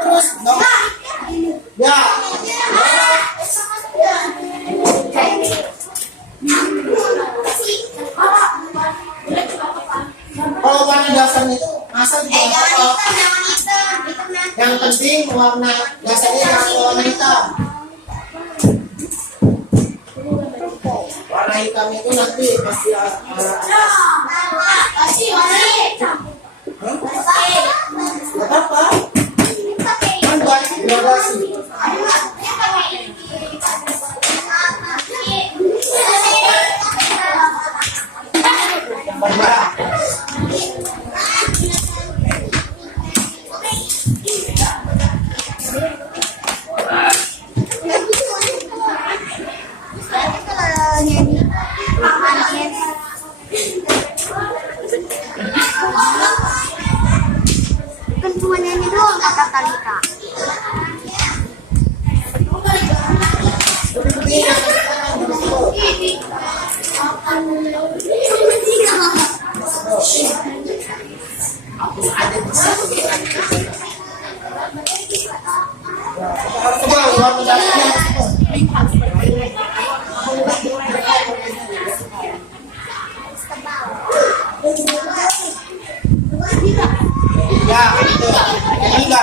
Terus, ya. Kalau warna dasarnya itu asal yang penting warna dasarnya jangan warna hitam. Warna hitam itu nanti pasti nggak apa-apa. Kan banyak gradasi. Kan cuma nyanyi doang kata Talita. Keluar medalinya. Ya, itu. Ini enggak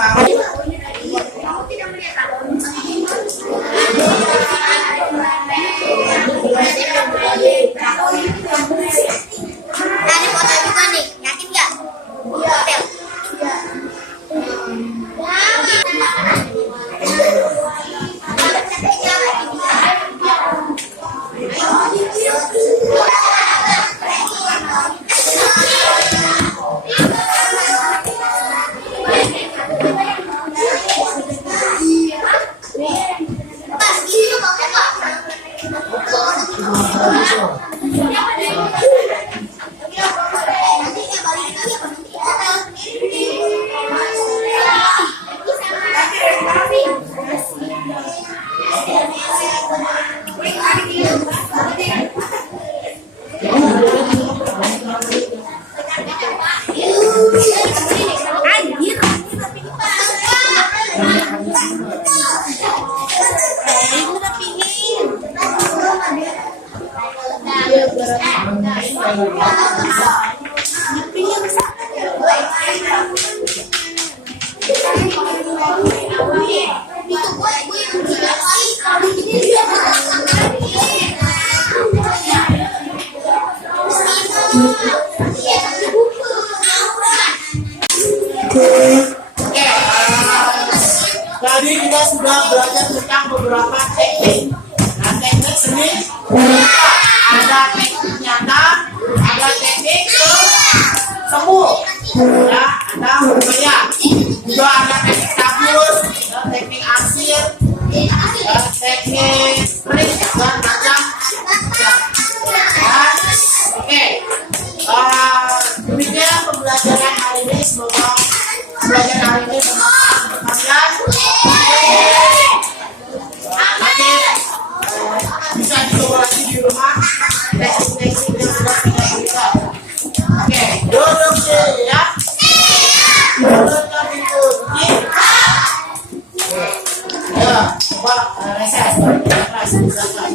Ada foto juga nih, yakin nggak? Iya. Tadi kita sudah belajar tentang beberapa teknik. Nah, teknik seni ada teknik nyata, ada teknik semu, ya, ada budaya, juga ada teknik tabur, ada teknik arsir, ada teknik trik dan macam. Oke, demikian pembelajaran hari ini. Semoga pembelajaran hari ini bermanfaat untuk kalian. Nanti bisa dicoba lagi di rumah teknik-teknik yang sudah kita berikan. Oke, duduk ya. Duduk kami kunci. Ya, Pak, reses. Silakan.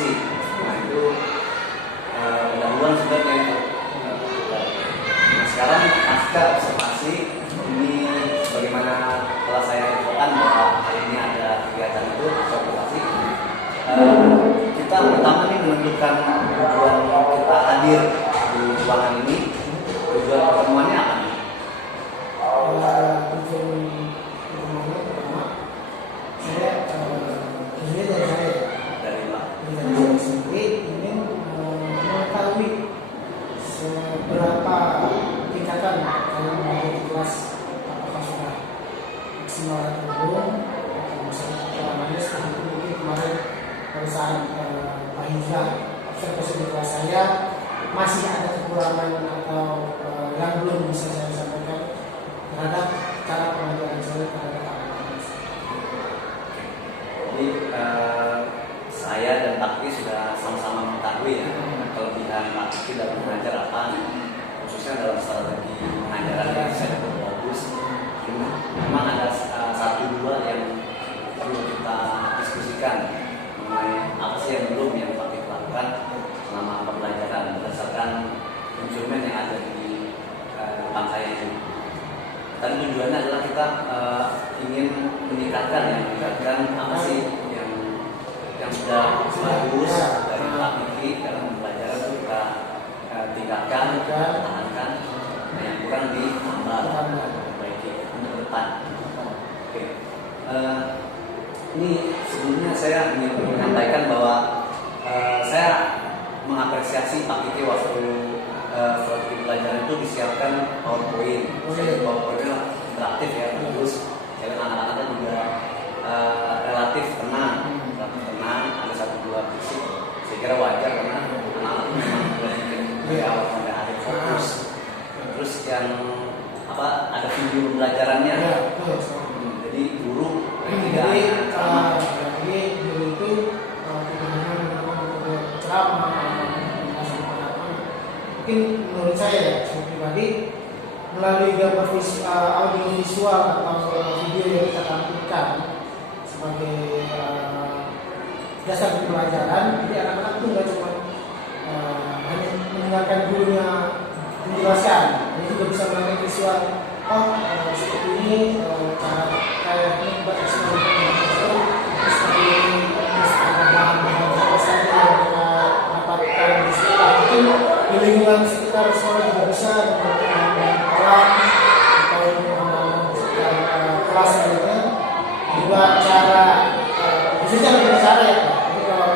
observasi. Nah itu pendahuluan sebenarnya. Nah sekarang pasca observasi ini bagaimana kalau saya infokan bahwa hari ini ada kegiatan itu observasi. Kita pertama nih menentukan tujuan kita hadir di ruangan ini. Tujuan pertemuannya apa nih? Dari Pak. ingin mengetahui seberapa tingkatan dalam menjadi kelas, apakah sudah maksimal atau belum, atau misalnya pengalamannya seperti itu. Mungkin kemarin pada saat Pak Hijrah observasi di kelas saya masih ada kekurangan atau yang belum bisa saya sampaikan terhadap cara pengajaran saya terhadap anak-anak. Jadi saya dan Pak Ki sudah sama-sama mengetahui ya kelebihan Pak Ki dalam mengajar apa, khususnya dalam strategi pengajaran yang bisa bagus. Memang ada satu dua yang perlu kita diskusikan mengenai apa sih yang belum yang Pak Ki lakukan selama pembelajaran berdasarkan instrumen yang ada di depan saya ini. Tadi tujuannya adalah kita ingin meningkatkan apa sih yang sudah bagus dari Pak Miki dalam pembelajaran itu kita tingkatkan, tahankan, nah yang kurang ditambah, perbaiki untuk depan. Oke. Ini sebelumnya saya ingin menyampaikan bahwa saya mengapresiasi Pak Miki waktu strategi pelajaran itu disiapkan PowerPoint. PowerPoint-nya interaktif ya, terus anak-anaknya juga relatif tenang, ada satu dua fisik. Saya kira wajar karena anak-anak memang pada hari fokus. Terus yang ada video pembelajarannya. Jadi guru tidak jadi guru itu tidak hanya menggunakan ceramah, mungkin menurut saya ya, saya pribadi melalui gambar audio visual atau video yang kita tampilkan sebagai dasar pembelajaran, jadi anak-anak itu nggak cuma hanya mendengarkan gurunya menjelaskan, ini juga bisa melihat visual. Seperti ini cara kayak membuat eksperimen seperti ini, terus ada bahan-bahan apa saja yang kita dapatkan di sekitar, mungkin di lingkungan sekitar sekolah juga bisa dengan alam atau sekitar kelas lainnya. Juga cara bisa dengan cara ya, jadi kalau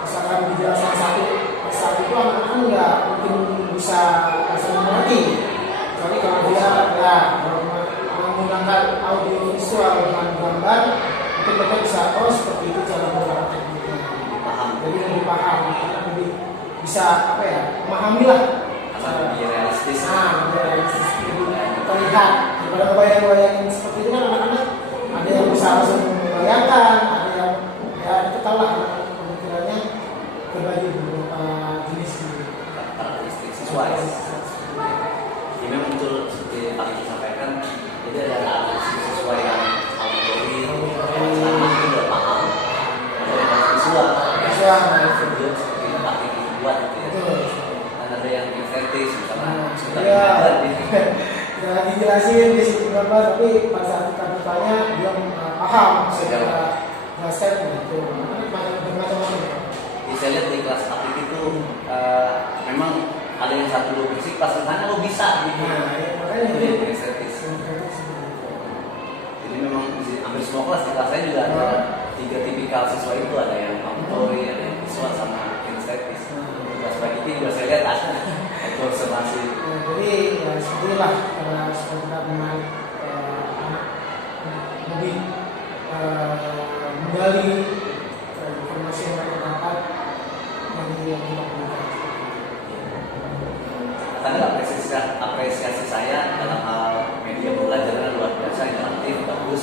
misalkan dijelaskan satu persatu itu anak-anak nggak mungkin bisa langsung mengerti. Jadi kalau dia menggunakan audio visual dengan gambar, mungkin mereka bisa seperti itu cara menggunakan tekniknya. Jadi lebih paham, lebih bisa memahami lah. Lebih realistis. Lebih realistis, lebih terlihat. Daripada bayang-bayangin seperti itu kan anak-anak ada yang bisa langsung membayangkan, ada yang kita tahu lah pemikirannya berbagi beberapa jenis karakteristik siswa. Ini memang betul seperti Pak Ibu sampaikan, jadi ada karakteristik siswa yang auditori, sama itu udah paham. Ada visual, video seperti Pak Ibu buat gitu ya. Dan ada yang estetis, misalnya kita lagi jelasin di situ berapa, tapi pada saat kita bertanya dia paham secara jelaskan itu bermacam-macam. Saya lihat di kelas Pak Ibu itu memang ada yang satu dua bersih, pas ditanya lo bisa gitu. Makanya itu estetis. Jadi memang hampir semua kelas di kelas saya juga ada 3 tipikal siswa itu, ada yang auditori, ada yang visual sama estetis. Kelas Pak Ibu juga saya lihat ada observasi. Jadi ya seperti itulah supaya kita menarik anak lebih menggali informasi yang mereka dapat dari yang kita berikan. Tadi apresiasi saya dalam hal media pembelajaran luar biasa, interaktif, bagus.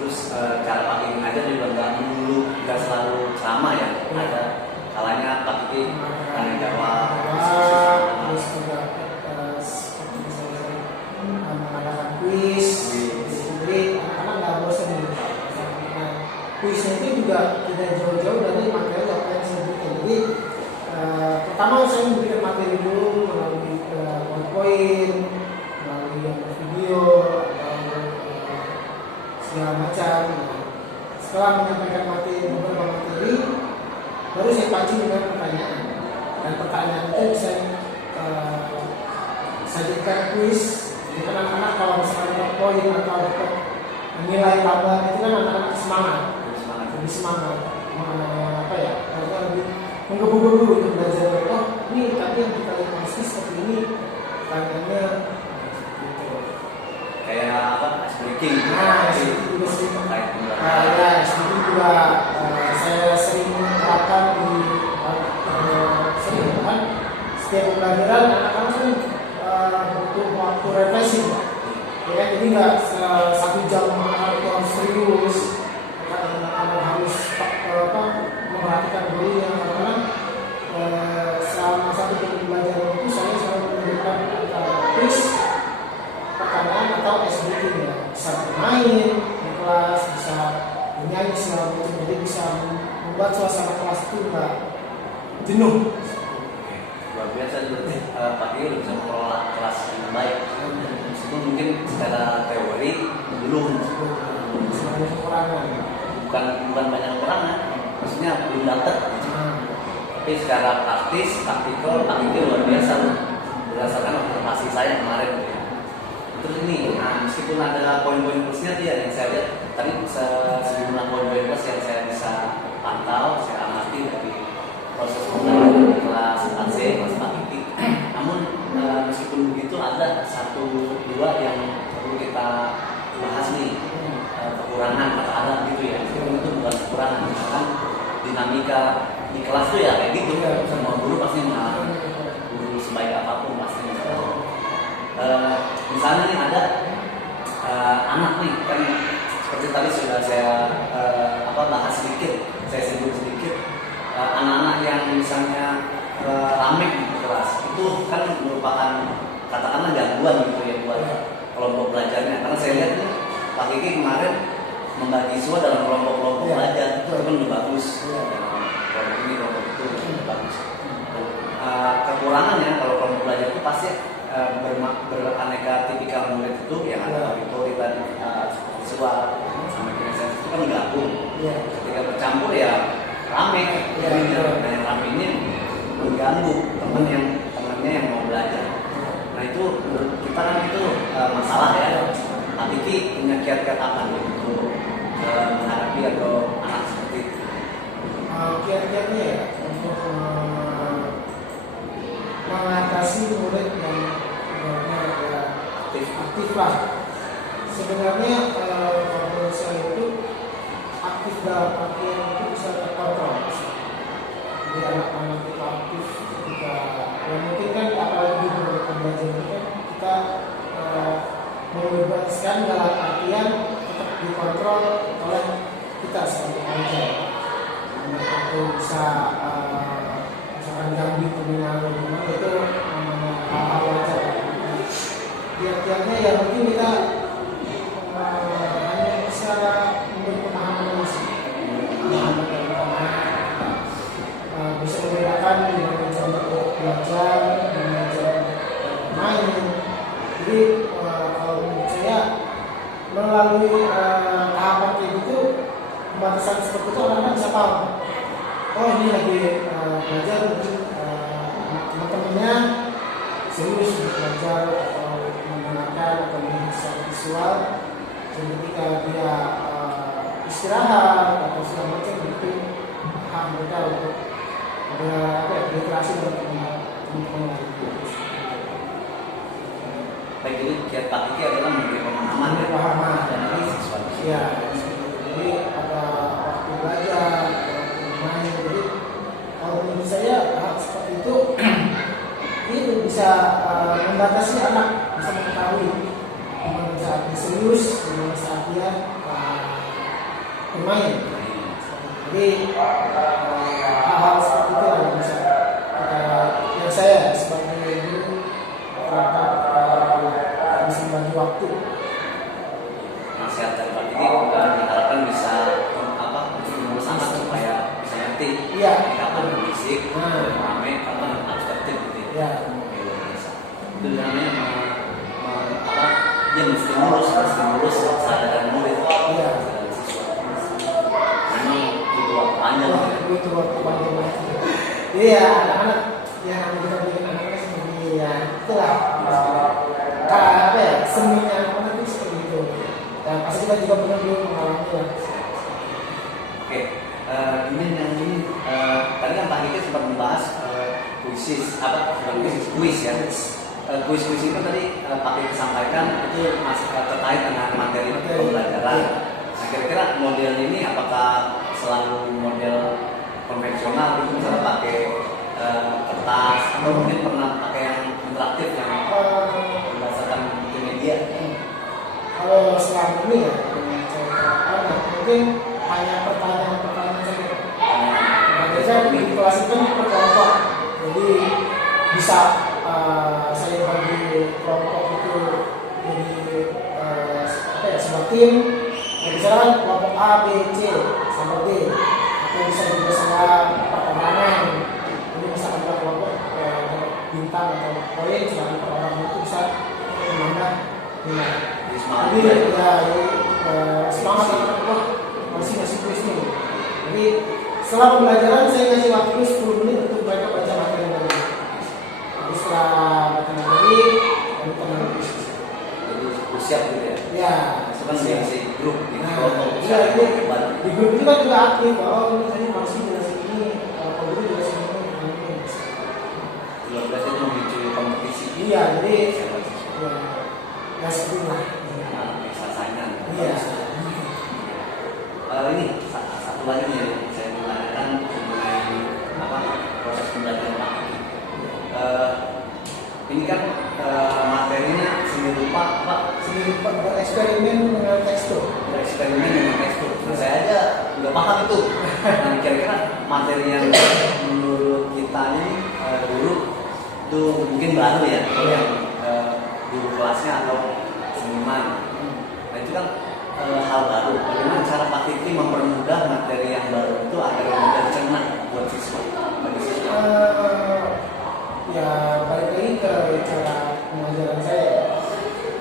Terus cara Pak Ibu ngajar juga nggak melulu, nggak selalu ceramah ya. Ada kalanya Pak Ibu tanya jawab, terus juga seperti misalnya mengadakan kuis. Jadi anak-anak nggak bosan nih. Kuisnya itu juga tidak jauh-jauh dari materi apa yang saya berikan. Jadi pertama saya memberikan materi dulu melalui PowerPoint, melalui video atau segala macam. Setelah menyampaikan beberapa materi, baru saya pancing dengan pertanyaan. Dan pertanyaan itu bisa sajikan kuis. Jadi kan anak-anak kalau misalnya dapat poin atau dapat nilai tambah itu kan anak-anak semangat, lebih semangat, apa ya? Karena lebih menggebu-gebu untuk belajar. Oh, ini tadi yang kita lihat masih seperti ini, pertanyaannya gitu. Kayak apa? Ice breaking. Nah, itu juga sering. Ya, itu juga saya sering terapkan di sering kan. Setiap pembelajaran anak-anak kan butuh waktu refreshing, ya, jadi nggak 1 jam anak itu harus serius, anak harus memperhatikan diri yang karena selama 1 jam pembelajaran itu saya selalu memberikan quiz, pertanyaan atau SBQ ya, bisa bermain di kelas, bisa bernyanyi selama itu, jadi bisa membuat suasana kelas itu nggak jenuh. Luar biasa berarti Pak Dio bisa mengelola kelas dengan baik. Meskipun mungkin secara teori belum Kekurangan. bukan banyak kekurangan, maksudnya belum dapat. Tapi secara praktis, praktikal luar biasa berdasarkan observasi saya kemarin. Terus ini, meskipun ada poin-poin plusnya dia yang saya lihat tadi sejumlah poin-poin plus yang saya bisa pantau, saya amati dari proses pembelajaran di kelas 4C, kelas 4 titik. Namun meskipun begitu ada 1-2 yang perlu kita bahas nih, kekurangan kata ada gitu ya. Meskipun itu bukan kekurangan, misalkan dinamika di kelas tuh ya kayak gitu. Semua guru pasti mengalami, guru sebaik apapun pasti mengalami. Misalnya nih ada anak nih kan seperti tadi sudah saya bahas sedikit, saya singgung sedikit. Anak-anak yang misalnya rame di kelas itu kan merupakan katakanlah gangguan gitu ya buat kelompok belajarnya. Karena saya lihat nih Pak Kiki kemarin membagi siswa dalam kelompok-kelompok belajar itu kan udah bagus. Kelompok ini kelompok itu udah bagus. Kekurangannya kalau kelompok belajar itu pasti beraneka tipikal murid itu yang ada auditori dan siswa sampai kinesis itu kan gabung. Ketika bercampur ya rame, dan yang rame ini mengganggu temannya yang mau belajar. Nah itu menurut kita kan itu masalah ya. Pak Kiki punya kiat-kiat apa nih untuk menghadapi atau anak seperti itu? Kiat-kiatnya ya untuk mengatasi murid yang aktif lah. Sebenarnya menurut saya itu aktif dalam artian itu bisa terkontrol. Jadi anak-anak itu aktif ketika ya mungkin kan apalagi di beberapa belajar itu kan kita membebaskan dalam artian tetap dikontrol oleh kita sebagai pengajar. Itu bisa misalkan ganggu pendengar itu namanya hal-hal wajar. Tiap-tiapnya ya mungkin kita hanya bisa memberi pemahaman bisa membedakan dengan cara belajar, dengan cara main. Jadi kalau menurut saya melalui tahapan kayak gitu, pembatasan seperti itu orang-orang bisa paham. Oh ini lagi belajar mungkin teman-temannya serius belajar atau menggunakan atau melihat secara visual. Jadi ketika dia istirahat atau segala macam itu hak mereka untuk berinteraksi dengan teman-teman lain. Baik, jadi kiat Pak Kiki adalah memberi pemahaman dari siswa. Ya, jadi ada waktu belajar, ada waktu bermain. Jadi kalau menurut saya hal seperti itu itu bisa membatasi anak, bisa mengetahui dimana saat dia serius, dimana saat dia bermain. Jadi hal-hal seperti itu yang bisa yang saya sebagai guru bisa membagi waktu. Nasihat dari Pak Kiki diharapkan bisa bersama supaya bisa ngerti kapan berisik, rame, kapan Ya. Luar biasa. Itu namanya apa? Dia menstimulus kesadaran murid. Iya. Kesadaran siswa. Memang butuh waktu panjang. Ya. Butuh waktu panjang banget. Iya, anak-anak yang kita bikin anak-anak seperti ya itulah. Apa ya, seninya anak-anak itu seperti itu. Dan pasti kita juga pernah dulu mengalaminya. Oke, ini tadi kan Pak Diki sempat membahas kuis ya. Kuis-kuis itu tadi Pak Diki sampaikan itu masih terkait dengan materi pembelajaran. Nah, kira-kira model ini apakah selalu model konvensional gitu, misalnya pakai kertas atau mungkin pernah pakai yang interaktif yang berdasarkan multimedia? Kalau selama ini ya, mungkin hanya pertanyaan-pertanyaan saja. Biasanya di kelas itu kan per kelompok, jadi bisa saya bagi kelompok itu jadi sebuah tim. Nah, misalkan kelompok A, B, C, sampai D, atau bisa juga sama pertemanan. Jadi misalkan kelompok bintang atau poin, misalkan per orang itu bisa menambah nilai. Jadi ya, semangat anak-anak masih kuis nih. Jadi setelah pembelajaran saya kasih waktu 10 menit untuk mereka baca materi yang baru. Jadi setelah baca materi, kami tenang diskusi. Jadi siap gitu ya? Ya. Itu kan di grup, di kelompok. Iya, di grup itu kan juga aktif. Oh, ini tadi masih jelasin ini, kalau dulu jelasin ini. Luar biasa itu memicu kompetisi. Iya, jadi Siapa? ya seperti lah. Bisa saingan. Iya. Ini satu lagi nih yang saya mau tanyakan mengenai proses pembelajaran Pak Diki. Ini kan materinya seni rupa Sendiri bereksperimen dengan tekstur. eksperimen dengan tekstur. Nah, saya aja nggak paham itu. Nah, kira-kira materi yang menurut kita ini dulu itu mungkin baru ya, yang guru kelasnya atau seniman. Nah, itu kan hal baru. Bagaimana cara Pak Diki mempermudah materi yang baru itu agar mudah dicerna buat siswa, bagi siswa? Ya balik lagi ke cara pengajaran saya,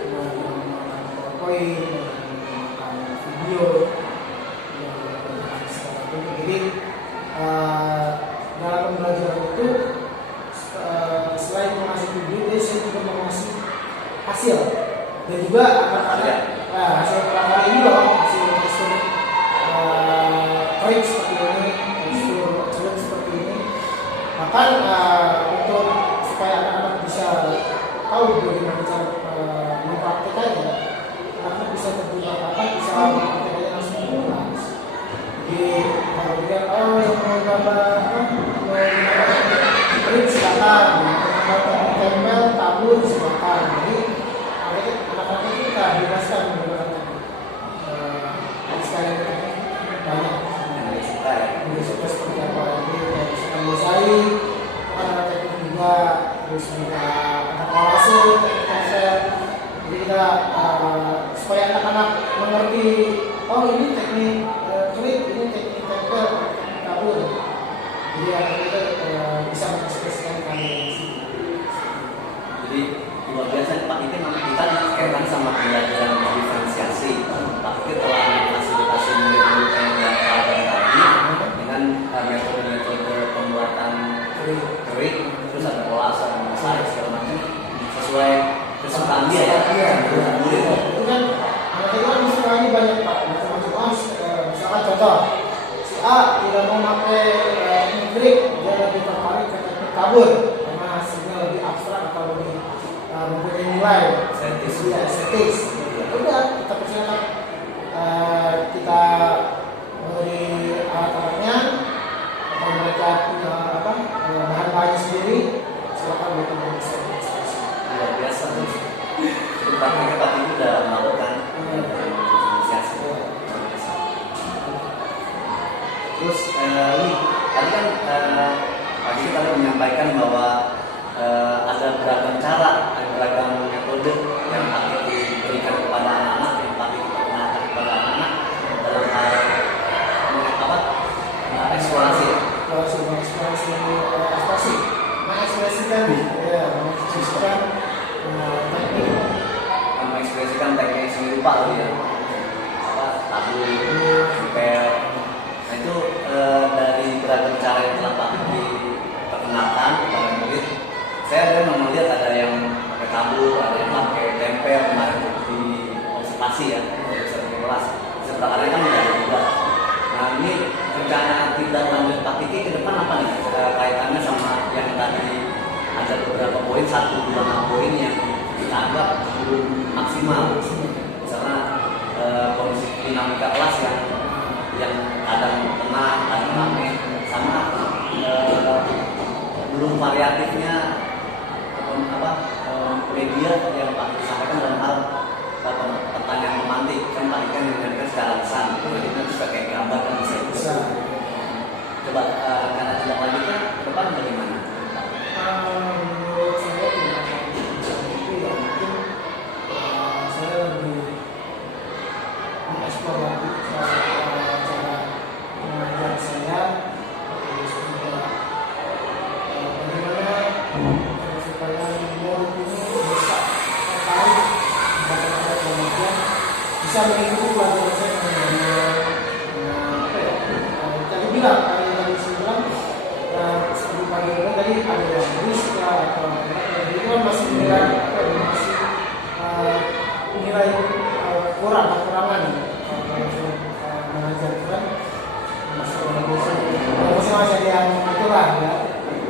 menggunakan PowerPoint, menggunakan video, menggunakan segala bentuk. Jadi dalam pembelajaran itu selain mengasih video, saya juga mengasih hasil dan juga anak-anak hasil kali ini loh, hasil klik seperti ini, hasil celup seperti ini. Bahkan untuk supaya anak-anak bisa tahu bagaimana cara mempraktekannya, anak-anak bisa terbuka bisa mempraktekannya langsung di kelas. Jadi kalau dia yang mau gambar print silakan, tempel tabur silakan. Jadi anak-anak itu kita bebaskan menggunakan sekali banyak. Ini seperti apa ini misalkan mosaik, ada teknik juga, terus juga ada kolase, konsep. Jadi kita supaya anak-anak mengerti, oh ini teknik klik, ini teknik tempel, teknik tabur. Jadi anak-anak bisa mengekspresikan karya. Jadi luar biasa Pak Diki, memang kita dikaitkan sama pembelajaran diferensiasi. Pak Diki telah memfasilitasi murid-murid yang belajar tadi dengan metode-metode pembuatan kerik, terus ada kolase, ada mosaik segala macam sesuai kesukaan dia ya. Murid itu kan anak itu kan sukanya banyak Pak, macam-macam. Misalkan contoh, si A tidak mau pakai teknik kerik, dia lebih tertarik ke teknik kabur karena hasilnya lebih abstrak atau lebih mempunyai nilai estetis. Udah kita persilakan, kita memberi alat-alatnya, atau mereka punya bahan-bahannya sendiri, silakan mereka berekspresi. luar biasa. Tapi Pak Diki sudah melakukan diferensiasi. Terus ini tadi kan Pak Diki tadi menyampaikan bahwa ada beragam cara, ada beragam metode yang Pak Diki berikan lupa loh ya, apa tabung, tempel. Nah itu dari beragam cara yang telah Pak Diki perkenalkan kepada murid, saya ada melihat ada yang pakai tabung, ada yang pakai tempel kemarin di observasi ya, observasi kelas. Sebenarnya kan tidak ada juga. Nah ini rencana tindak lanjut Pak Diki ke depan apa nih? Kaitannya sama yang tadi ada beberapa poin, 1, 2, 6 poin yang kita anggap belum maksimal. Misalnya kondisi dinamika kelas yang kadang tenang, kadang rame, sama belum variatifnya media yang Pak disampaikan dalam hal pertanyaan pemantik. Kan Pak kan menyampaikan secara lisan, jadi nanti pakai gambar kan bisa. Coba rencana tindak lanjutnya ke depan bagaimana? Menurut saya tidak itu ya mungkin saya lebih mengeksplorasi cara mengajar saya, terus juga bagaimana supaya murid ini bisa tertarik pada pengajian, bisa mengikuti pelajaran saya dengan apa ya? Tadi bilang tadi saya bilang seperti pagi tadi ada yang berisika atau itu kan masih nilai masih nilai kekurangan mengajarkan masih ada yang itulah ya.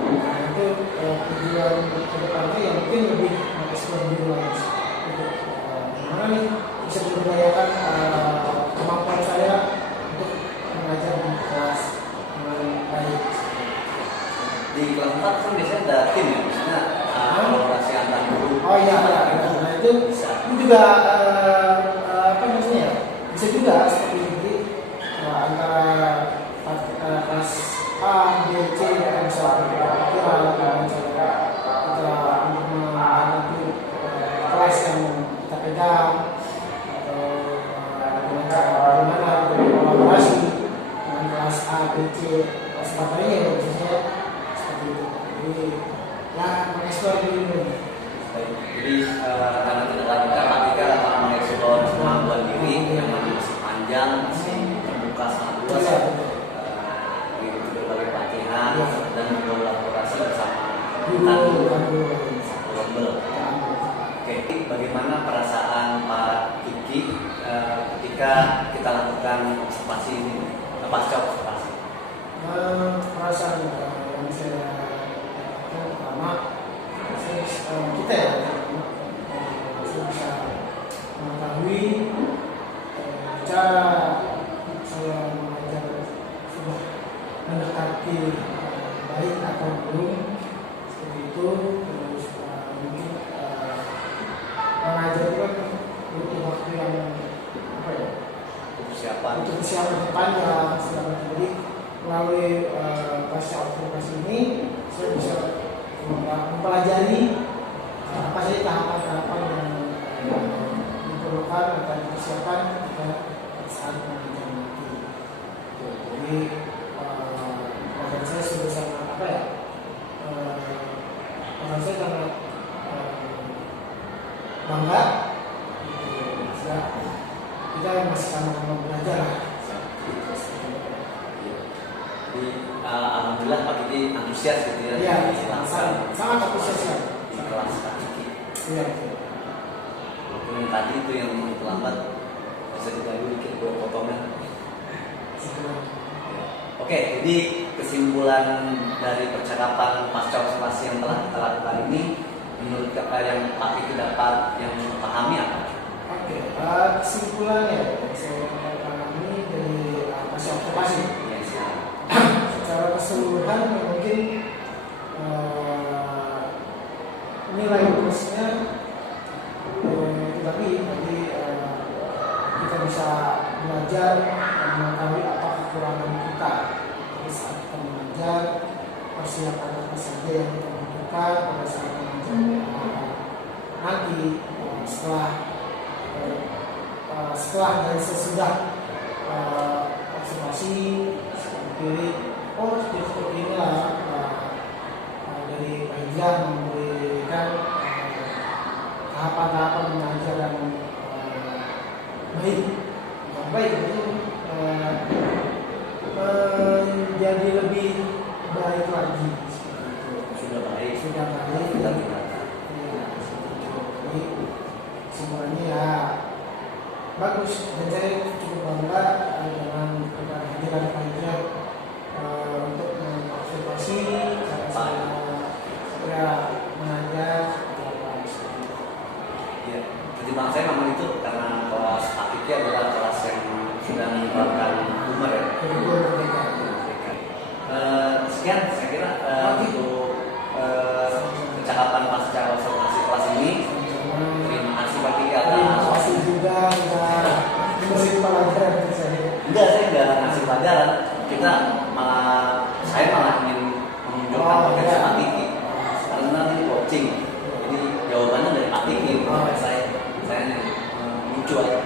Nah, itu tujuan ke depannya yang mungkin lebih mengeksplor diri lagi untuk gimana nih bisa memberdayakan kemampuan saya untuk mengajar di kelas dengan baik. Di kelas 4 kan biasanya ada tim ya, maksudnya kolaborasi antar guru. Oh iya, nah itu juga apa maksudnya ya? Bisa juga seperti itu antara kelas A, B, C kita bisa berpikiran kita untuk menghadapi kelas yang kita pegang atau dengan cara bagaimana berkolaborasi dengan kelas A, B, C, kelas sebagainya ya biasanya seperti itu. Jadi ya mengeksplor dulu. Jadi karena tidak lanjutkan Pak Dika akan mengeksplor kemampuan diri yang masih panjang, masih terbuka sangat luas, mengikuti berbagai pelatihan dan berkolaborasi bersama global. Oke, bagaimana perasaan Pak Diki ketika kita lakukan observasi ini, pasca observasi? Perasaan yang saya pertama kita ya saya bisa mengetahui cara saya mengajar sudah mendekati baik atau belum seperti itu. Terus mungkin mengajar itu kan butuh waktu yang apa ya, untuk persiapan panjang segala macam. Jadi melalui pasca observasi ini saya bisa mempelajari apa saja tahapan-tahapan yang diperlukan atau dipersiapkan pada saat mengajar nanti. Jadi pelajaran saya sudah sangat apa ya? Pelajaran saya sangat bangga. Kita masih sama-sama belajar. Jadi alhamdulillah Pak Diki antusias gitu ya. Iya, sangat antusias ya. Di kelas Pak Diki. Iya. Yang tadi itu yang terlambat bisa diganggu dikit buat potongan. Oke, jadi kesimpulan dari percakapan pasca observasi yang telah kita lakukan ini, menurut yang Pak Diki dapat yang pahami apa? Oke, kesimpulannya saya pahami dari pasca observasi. Secara keseluruhan mungkin nilai plusnya tapi kita bisa belajar dan mengetahui apa kekurangan kita pada saat kita mengajar, persiapan apa saja yang kita butuhkan pada saat mengajar nanti setelah dan sesudah observasi pilih seperti inilah dari Pak Hijab memberikan tahapan-tahapan mengajar dan lagi seperti itu. Sudah baik. Sudah baik. Kita gunakan. Iya, seperti itu. Jadi semuanya ya bagus, dan saya cukup bangga dengan kehadiran Fajar untuk mengobservasi cara saya ya mengajar seperti itu. Ya, pertimbangan saya memang itu karena kelas A3 adalah kelas yang sudah menerapkan umur ya. Kurikulum merdeka. Sekian saya kira untuk percakapan pasca observasi kelas ini. Terima kasih Pak Kiki Terima atas kasih juga sudah memberi pelajaran ke saya. Enggak, saya enggak ngasih pelajaran. Kita malah, saya malah ingin menunjukkan potensi Pak Kiki karena ini coaching. Jadi jawabannya dari Pak Kiki. Saya hanya lucu aja.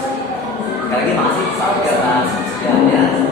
Sekali lagi makasih atas sekiannya.